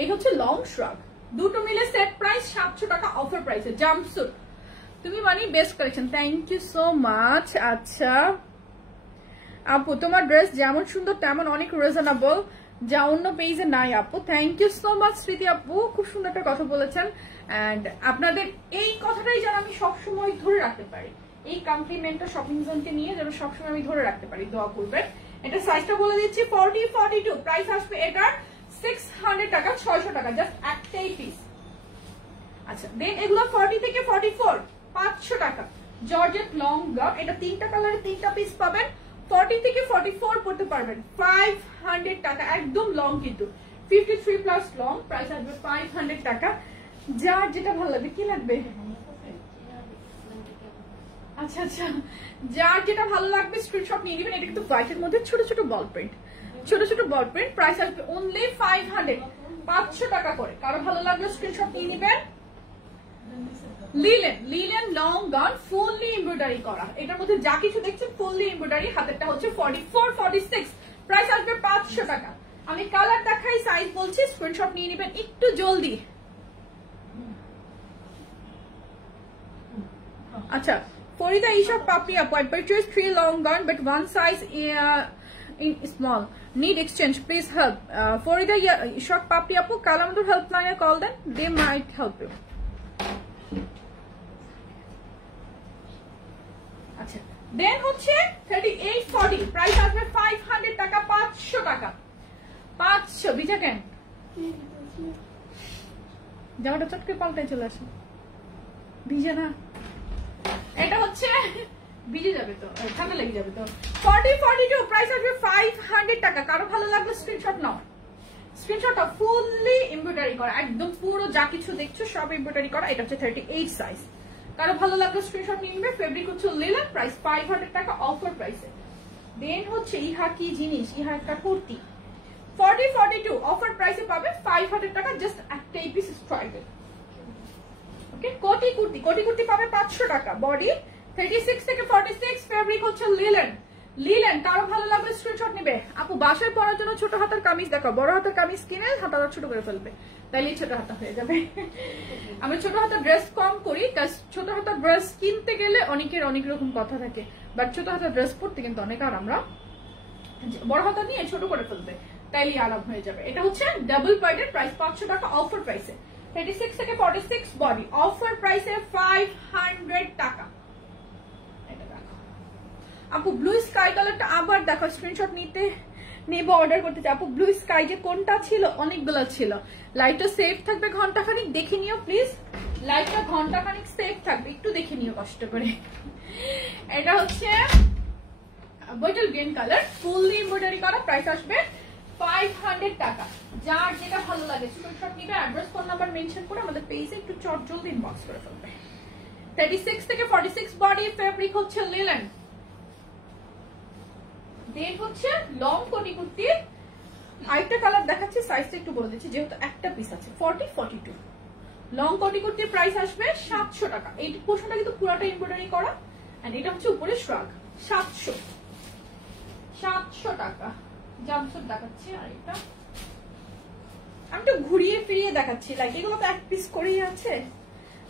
এই হচ্ছে লং শ্রাগ, দুটো মিলে সেট প্রাইস 700 টাকা অফার প্রাইসে। জাম্পস্যুট তুমি মানে best collection, thank you so much. আচ্ছা আপু তোমার ড্রেস যেমন সুন্দর তেমন অনেক রিজনেবল, যা অন্য পেজে নাই আপু। থ্যাংক ইউ সো মাচ স্মৃতি আপু, খুব সুন্দর একটা কথা বলেছেন। এন্ড আপনাদের এই কথাটাই যেন আমি সবসময় ধরে রাখতে পারি, এই কমপ্লিমেন্টটা শপিং জোনকে নিয়ে যেন সবসময় আমি ধরে রাখতে পারি, দোয়া করবেন। এটা সাইজটা বলে দিচ্ছি 40, 42, প্রাইস আসবে এটার 600 টাকা, 600 টাকা, জাস্ট একটাই পিস। আচ্ছা দেন এগুলো 40 থেকে 44, 500 টাকা। জর্জেট লং গাউন, এটা 3টা কালারে 3টা পিস পাবেন। 40 থেকে 44 পড়তে পারবেন, 500 টাকা, একদম লং কিন্তু 53 প্লাস লং, প্রাইস আসবে 500 টাকা। যার যেটা ভালো লাগবে, কি লাগবে? আচ্ছা আচ্ছা, যার যেটা ভালো লাগবে স্ক্রিনশট নিয়ে নেবেন। এটা কিন্তু হোয়াইটের মধ্যে ছোট ছোট বল প্রিন্ট, ছোট ছোট বল প্রিন্ট। প্রাইস আসবে অনলি 500, 500 টাকা করে। কারো ভালো লাগলে স্ক্রিনশট নিয়ে নেবেন। Linen, linen long gown, fully embroidery করা। এটার মধ্যে যা কিছু দেখছেন ফুললি এমব্রয়ডারি। হাতেরটা হচ্ছে 44, 46, প্রাইস আসবে 500 টাকা। আমি কালার দেখাই, সাইজ বলছি, স্ক্রিনশট নিয়ে নেবেন একটু জলদি। আচ্ছা, ফরিদা ইশাক পাপড়ি আপু, I purchased 3 long gown but one size in small. Need exchange, please help. Farida Ishaq Papri apu, Kalamandur helpline call them, they might help you. আচ্ছা, দেন হচ্ছে 3840, প্রাইস আসবে 500 টাকা, 500 টাকা, 500। বিজা কেন জামাটা চটকে পাল্টায় চলে আসে, ভিজে না, এটা হচ্ছে ভিজে যাবে তো, ঠান্ডা লেগে যাবে তো। 4042, প্রাইস আসবে 500 টাকা। কারো ভালো লাগবে স্ক্রিনশট নাও, স্ক্রিনশটটা ফুললি এমব্রয়ডারি করা, একদম পুরো যা কিছু দেখছো সব এমব্রয়ডারি করা। এটা হচ্ছে 38 সাইজ। কারো ভালো লাগবে স্ক্রিনশট নিয়ে নিবে। ফেব্রিক হচ্ছে লিলেন, প্রাইস 500 টাকা অফার প্রাইসে। দেন হচ্ছে ইহা কি জিনিস, ইহা একটা কুর্তি 4042 অফার প্রাইসে পাবে 500 টাকা, জাস্ট একটাই পিস স্ট্রাইপের। ওকে, কোটি কুর্তি, কোটি কুর্তি পাবে 500 টাকা। বডি 36 থেকে 46, ফেব্রিক হচ্ছে লিলেন, লিলেন। কারো ভালো লাগবে স্ক্রিনশট নিবে। আপু বাসায় পরার জন্য ছোট হাতের কামিজ দেখো, বড় হাতের কামিজ কিনে হাতাটা ছোট করে ফেলবে, তাইলে ছোট হাতা হয়ে যাবে। আমি ছোট হাতের ড্রেস কম করি, ছোট হাতের ড্রেস কিনতে গেলে অনেকের অনেক রকম কথা থাকে, বাট ছোট হাতের ড্রেস পরতে কিন্তু অনেক আরামরা, বড় হাতা নিয়ে ছোট করে ফেলবে, তাইলে আরাম হয়ে যাবে। এটা হচ্ছে ডাবল পার্টের, প্রাইস 500 টাকা অফার প্রাইসে। 36 থেকে 46 বডি, অফার প্রাইসে 500 টাকা। আপু ব্লু স্কাই কালারটা আবার দেখো, স্ক্রিনশট নিতে নেব, অর্ডার করতে চাই। আপু ব্লু স্কাই যে কোনটা ছিল, অনেকগুলো ছিল। লাইটটা সেফ থাকবে ঘন্টাখানিক, দেখে নিও প্লিজ, লাইটটা ঘন্টাখানিক সেফ থাকবে, একটু দেখে নিও কষ্ট করে। এটা হচ্ছে bottle green colour, fully embroidery করা, প্রাইস আসবে 500 টাকা। যার যেটা ভালো লাগে স্ক্রিনশট নিবে, অ্যাড্রেস ফোন নাম্বার মেনশন করে আমাদের পেজে একটু চট জলদি ইনবক্স করে ফেলবে। 36 থেকে 46 বডি, ফেব্রিক হচ্ছে লিলেন। দেন হচ্ছে লং কোটি কুর্তি, আরেকটা কালার দেখাচ্ছি, সাইজটা একটু বলে দিচ্ছি যেহেতু একটা পিস আছে। 4042 লং কোটি কুর্তির প্রাইস আসবে 700 টাকা। এই পোর্শনটা কিন্তু পুরোটা এমব্রয়ডারি করা, এন্ড এটা হচ্ছে উপরে শ্রাগ, 700 টাকা। জাম্পস্যুট দেখাচ্ছি, আর এটা আমি তো ঘুরিয়ে ফিরিয়ে দেখাচ্ছি, লাইক এগুলো তো এক পিস করেই আছে।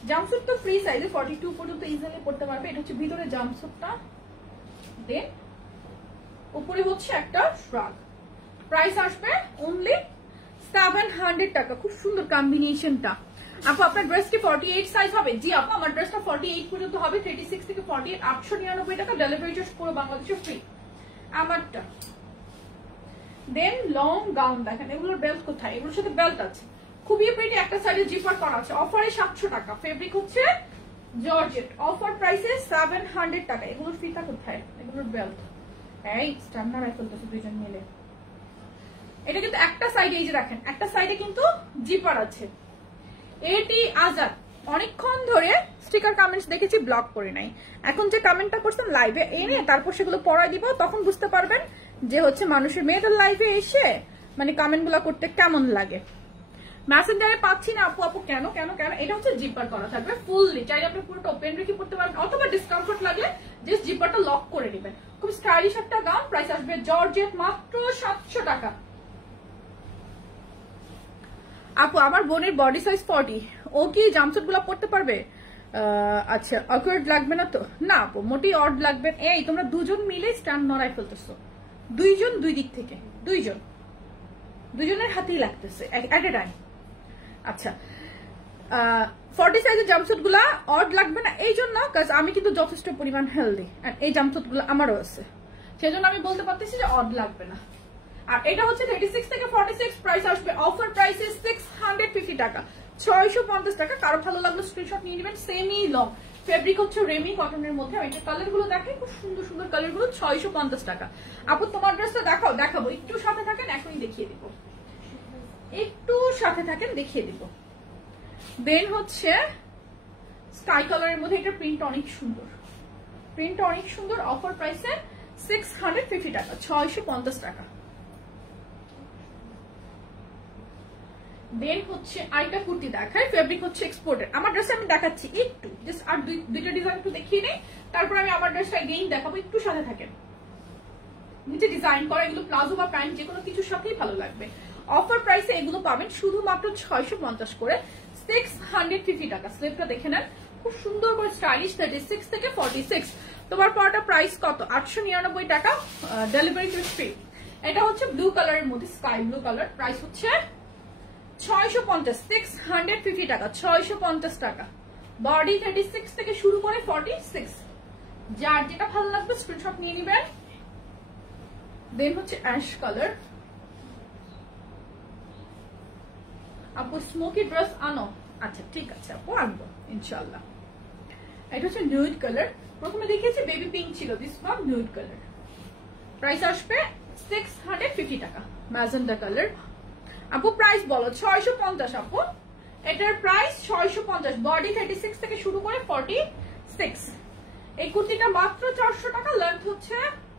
জাম্পস্যুট তো ফ্রি সাইজে 42 পর্যন্ত ইজিলি পড়তে পারবে। এটা হচ্ছে ভিতরে জাম্পস্যুটটা, দেন উপরে হচ্ছে একটা শ্রাগ, প্রাইস আসবে অনলি 700 টাকা। খুব সুন্দর কম্বিনেশনটা। আপু আপনার ড্রেস কি 48 সাইজ হবে? জি আপু, আমার ড্রেসটা 48 পর্যন্ত হবে। 36 থেকে 48, 899 টাকা, ডেলিভারি চার্জ পুরো বাংলাদেশে ফ্রি আমারটা। দেন লং গাউন দেখেন, এগুলোর বেল্ট কোথায়? এগুলোর সাথে বেল্ট আছে, খুবই প্রিটি, একটা সাইডে জিপার করা আছে। অফারে 700 টাকা, ফেব্রিক হচ্ছে জর্জেট, অফার প্রাইসে 700 টাকা। এগুলোর ফিতা কোথায়? এগুলোর বেল্ট, এই স্ট্যান্ডার্ড রাইফেল তো দুইজন মিলে। এটা কিন্তু একটা সাইডে, এই যে রাখেন, একটা সাইডে কিন্তু জিপার আছে। এটি আজাদ, অনেকক্ষণ ধরে স্টিকার কমেন্টস দেখেছি, ব্লক করে নাই। এখন যে কমেন্টটা করছেন লাইভে এনে তারপর সেগুলো পড়াই দিব, তখন বুঝতে পারবেন যে হচ্ছে মানুষের মেয়েদের লাইভে এসে মানে কমেন্ট গুলা করতে কেমন লাগে। মেসেঞ্জারে পাচ্ছি না আপু, আপু কেন কেন কেন? এটা হচ্ছে জিপার করা থাকবে ফুললি, চাইলে আপনি পুরোটা ওপেন রেখে পড়তে পারবেন, অথবা ডিসকমফোর্ট লাগলে জাস্ট জিপারটা লক করে নেবেন। খুব স্টাইলিশ একটা গাউন, প্রাইস আসবে জর্জেট মাত্র 700 টাকা। আপু আমার বোনের বডি সাইজ 40, ও কি জাম্পস্যুট গুলা পড়তে পারবে? আচ্ছা, অকওয়ার্ড লাগবে না তো? না আপু, মোটেই অড লাগবে। এই তোমরা দুজন মিলে স্ট্যান্ড নড়াই ফেলতেছো, দুইজন দুই দিক থেকে, দুইজনের হাতেই লাগতেছে এট এ টাইম। আচ্ছা, 40 সাইজের জাম্পস্যুট গুলা অড লাগবে না এই জন্য, কাজ আমি কিন্তু যথেষ্ট পরিমাণ হেলদি, এই জাম্পস্যুট গুলো আমারও আছে, সেজন্য আমি বলতে পারতেছি যে অড লাগবে না। আর এটা হচ্ছে 36 থেকে 46, প্রাইস আসবে অফার প্রাইসে 650 টাকা, 650 টাকা। কারো ভালো লাগলো স্ক্রিনশট নিয়ে নেবেন। সেমি লং, ফেব্রিক হচ্ছে রেমি কটনের মধ্যে। এটা কালার গুলো দেখেন, খুব সুন্দর সুন্দর কালার গুলো, 650 টাকা। আপু তোমার ড্রেসটা দেখাও, দেখাবো, একটু সাথে থাকেন, এখনই দেখিয়ে দিব, একটু সাথে থাকেন, দেখিয়ে দিব। দেন হচ্ছে স্কাই কালারের মধ্যে, এটা প্রিন্ট অনেক সুন্দর, প্রিন্টটা অনেক সুন্দর, অফার প্রাইসে 650 টাকা, 650 টাকা। দেন হচ্ছে আরেকটা কুর্তি দেখায়, ফেব্রিক হচ্ছে এক্সপোর্টেড। আমার ড্রেসে আমি দেখাচ্ছি একটু, জাস্ট আর দুইটা ডিজাইন একটু দেখিয়ে নেই, তারপর আমি আমার ড্রেসটা এগেইন দেখাবো, একটু সাথে থাকেন। নিচে ডিজাইন করা, এগুলো প্লাজো বা প্যান্ট যে কোনো কিছুর সাথেই ভালো লাগবে। অফার প্রাইসে এগুলো পাবেন শুধুমাত্র 650 করে, 650 টাকা। স্লিপটা দেখে নেন, খুব সুন্দর করে স্টাইলিশ, 36 থেকে 46। তোমার পরটা প্রাইস কত? 899 টাকা, ডেলিভারি চার্জ ফ্রি। এটা হচ্ছে ব্লু কালারের মধ্যে, স্কাই ব্লু কালার, প্রাইস হচ্ছে 650, 650 টাকা, 650 টাকা। বডি 36 থেকে শুরু করে 46, যার যেটা ভালো লাগবে স্ক্রিনশট নিয়ে নিবেন। দেন হচ্ছে অ্যাশ কালার। আপু স্মোকি ড্রেস আনো? আচ্ছা ঠিক আছে আপু, আনবো ইনশাল্লাহ। এটা হচ্ছে নিউড কালার, প্রথমে দেখিয়েছি বেবি পিঙ্ক ছিল, this one nude colour. Price আসবে 650 টাকা। Magenta colour. আপু প্রাইস বলো। 650 আপু, এটার প্রাইস 650। বডি 36 থেকে শুরু করে 46। এই কুর্তিটা মাত্র 400 টাকা। লেন্থ হচ্ছে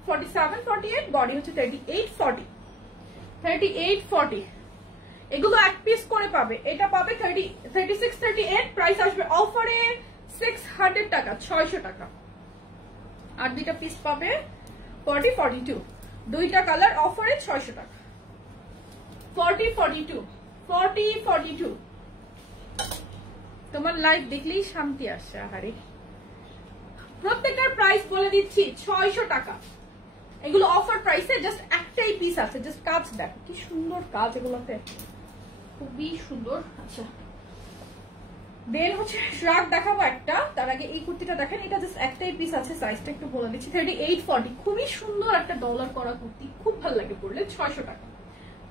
47, 48, বডি হচ্ছে 38, 40, 38, 40। এগুলো এক পিস করে পাবে। এটা পাবে 36, 38। প্রাইস আসবে অফারে 600 টাকা, 600 টাকা। আর দুইটা পিস পাবে 40, 42, দুইটা কালার অফারে 600 টাকা। 40, 42, 40, 42। তোমার লাইভ দেখলেই শান্তি আসছে। আহারে, প্রত্যেকটার প্রাইস বলে দিচ্ছি 600 টাকা। এগুলো অফার প্রাইসে, জাস্ট একটাই পিস আছে। জাস্ট কাজ দেখো কি সুন্দর কাজ, এগুলোতে খুবই সুন্দর। আচ্ছা, দেন হচ্ছে শ্রাগ দেখাবো একটা, তার আগে এই কুর্তিটা দেখেন, এটা জাস্ট একটাই পিস আছে। সাইজটা একটু বলে দিচ্ছি, 38, 40। খুবই সুন্দর একটা ডলার করা কুর্তি, খুব ভালো লাগে পড়লে। 600 টাকা,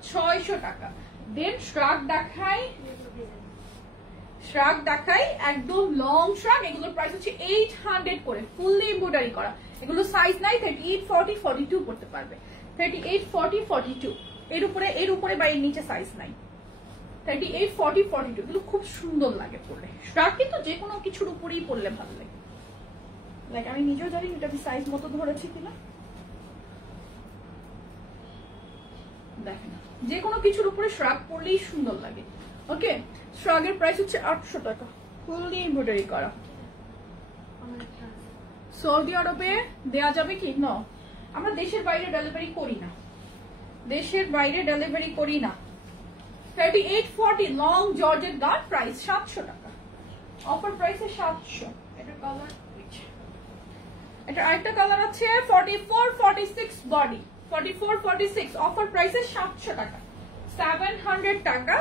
600 টাকা। দেন শ্রাগ দেখাই, শ্রাগ দেখাই একদম লং শ্রাগ। এগুলোর প্রাইস হচ্ছে 800 করে, ফুললি এমব্রয়ডারি করা। এগুলো সাইজ নাই, 38, 40, 42 পড়তে পারবে। 38, 40, 42 এর উপরে বা এর নিচে সাইজ নাই। 38, 40, 42 এগুলো খুব সুন্দর লাগে পরলে। শ্রাগ কিন্তু যে কোনো কিছুর উপরেই পরলে ভালো লাগে। লাইক আমি নিজেও জানি এটা আমি সাইজ মতো ধরেছি কিনা। দেখেন, যে কোনো কিছুর উপরে শ্রাগ পরলেই সুন্দর লাগে। ওকে, শ্রাগের প্রাইস হচ্ছে 800 টাকা, ফুললি এমব্রয়ডারি করা। সৌদি আরবে দেয়া যাবে কি? না, আমরা দেশের বাইরে ডেলিভারি করি না, দেশের বাইরে ডেলিভারি করি না। 38, 40 লং জর্জেট গার্ড, প্রাইস 700 টাকা। অফার প্রাইসে 700। এটা কালার, এটা আরেকটা কালার আছে 44, 46 বডি, 44, 46 অফার প্রাইসে 700 টাকা, 700 টাকা।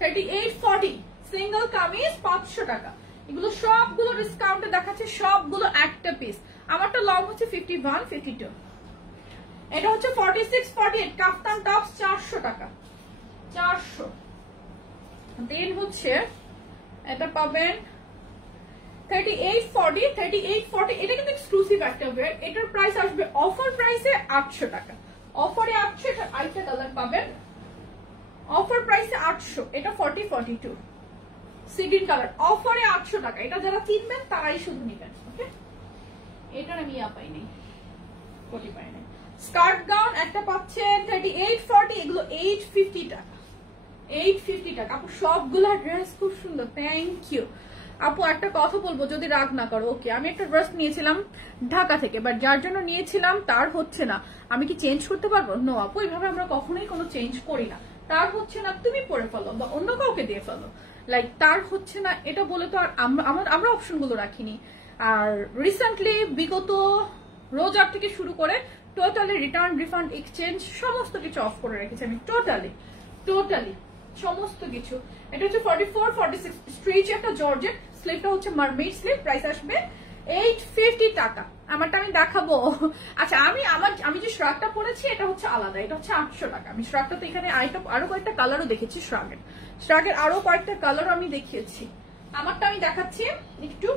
38, 40 সিঙ্গেল কামিজ 500 টাকা। এগুলো সবগুলো ডিসকাউন্টে দেখাচ্ছে, সবগুলো একটা পিস। আমারটা লং হচ্ছে 51, 52। এটা হচ্ছে 46, 48 কাফতান টপস 400 টাকা, 400। দেন হচ্ছে এটা পাবেন 38, 40, 38, 40। এটা কিন্তু এক্সক্লুসিভ একটা ওয়্যার। এটার প্রাইস আসবে অফার প্রাইসে 800 টাকা। অফারে 800। এটা আরেকটা কালার পাবেন অফার প্রাইসে 800। এটা 40, 42 সিগ্রিন কালার, অফারে 800 টাকা। এটা যারা কিনবেন তারাই শুধু নেবেন। ওকে, এটার আমি পাই নাই, কোটি পাই নাই। স্কার্ট গাউন একটা পাচ্ছেন 38, 40, এগুলো 850 টাকা, 850 টাকা। আপু সবগুলা ড্রেস খুব সুন্দর, থ্যাংক ইউ আপু। একটা কথা বলবো, যদি রাগ না করো। ওকে, আমি একটা ড্রেস নিয়েছিলাম ঢাকা থেকে, বাট যার জন্য নিয়েছিলাম তার হচ্ছে না। আমি কি চেঞ্জ করতে পারবো? নো আপু, এইভাবে আমরা কখনোই কোনো চেঞ্জ করি না। তার হচ্ছে না, তুমি পরে ফেলো বা অন্য কাউকে দিয়ে ফেলো। লাইক তার হচ্ছে না এটা বলে তো আর আমরা অপশন গুলো রাখিনি। আর রিসেন্টলি বিগত রোজার থেকে শুরু করে টোটালি রিটার্ন, রিফান্ড, এক্সচেঞ্জ সমস্ত কিছু অফ করে রেখেছি আমি। টোটালি সমস্ত কিছু। এটা হচ্ছে 44, 46 স্ট্রেচ একটা জর্জেট। স্লিভটা হচ্ছে মারমেড স্লিভ, প্রাইস আসবে 850 টাকা। আমারটা আমি দেখাবো। আচ্ছা, আমি যে শ্রাগটা পরেছি এটা হচ্ছে আলাদা, এটা হচ্ছে 800 টাকা। আমি শ্রাগটা তো এখানে আরো কয়েকটা কালারও দেখেছি। শ্রাগের আরো কয়েকটা কালারও আমি দেখিয়েছি। আমারটা আমি দেখাচ্ছি একটু।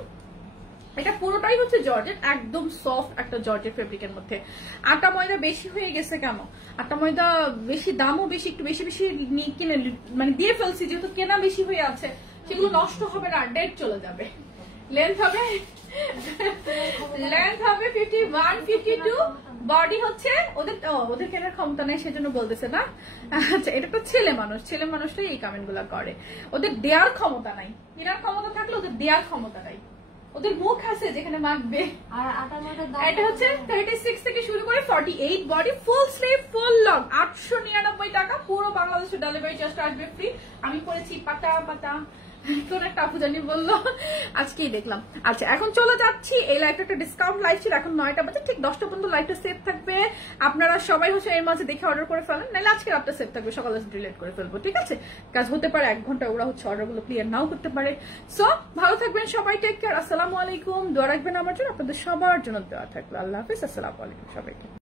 এটা পুরোটাই হচ্ছে জর্জেট, একদম সফট একটা জর্জেট ফেব্রিকের মধ্যে। আটা ময়দা বেশি হয়ে গেছে কেন? আটা ময়দা বেশি, দামও বেশি, একটু বেশি বেশি কিনে মানে দিয়ে ফেলছি, যেহেতু কেনা বেশি হয়ে আছে। সেগুলো নষ্ট হবে না, ডেট চলে যাবে। লেন্থ হবে 51, 52। বডি হচ্ছে ওদের কেনার ক্ষমতা নেই সেজন্য বলতেছে না। আচ্ছা, এটা তো ছেলে মানুষটাই এই কমেন্ট গুলা করে। ওদের দেওয়ার ক্ষমতা নাই, কেনার ক্ষমতা থাকলে ওদের দেওয়ার ক্ষমতা নাই। ওদের মুখ আছে যেখানে মাখবে। আর এটা হচ্ছে 36 থেকে শুরু করে 48 body, full sleeve full long, 899 টাকা। পুরো বাংলাদেশে ডেলিভারি চার্জ আসবে ফ্রি। আমি পরেছি পাতা পাতা, কোন একটা আপু জানি বললো, আজকেই দেখলাম। আচ্ছা এখন চলে যাচ্ছি, এই লাইভটা একটা ডিসকাউন্ট লাইভ ছিল, এখন 9টা বাজে, ঠিক 10টা পর্যন্ত লাইভটা সেভ থাকবে। আপনারা সবাই হচ্ছে এর মাঝে দেখে অর্ডার করে ফেলেন, নাহলে আজকে রাতটা সেভ থাকবে, সকালে ডিলিট করে ফেলবো, ঠিক আছে? কাজ হতে পারে 1 ঘন্টা, ওরা হচ্ছে অর্ডারগুলো ক্লিয়ার নাও করতে পারে। সো ভালো থাকবেন সবাই, টেক কেয়ার, আসসালামু আলাইকুম। দোয়া রাখবেন আমার জন্য, আপনাদের সবার জন্য দোয়া থাকবে। আল্লাহ হাফিজ, আসসালামু আলাইকুম সবাইকে।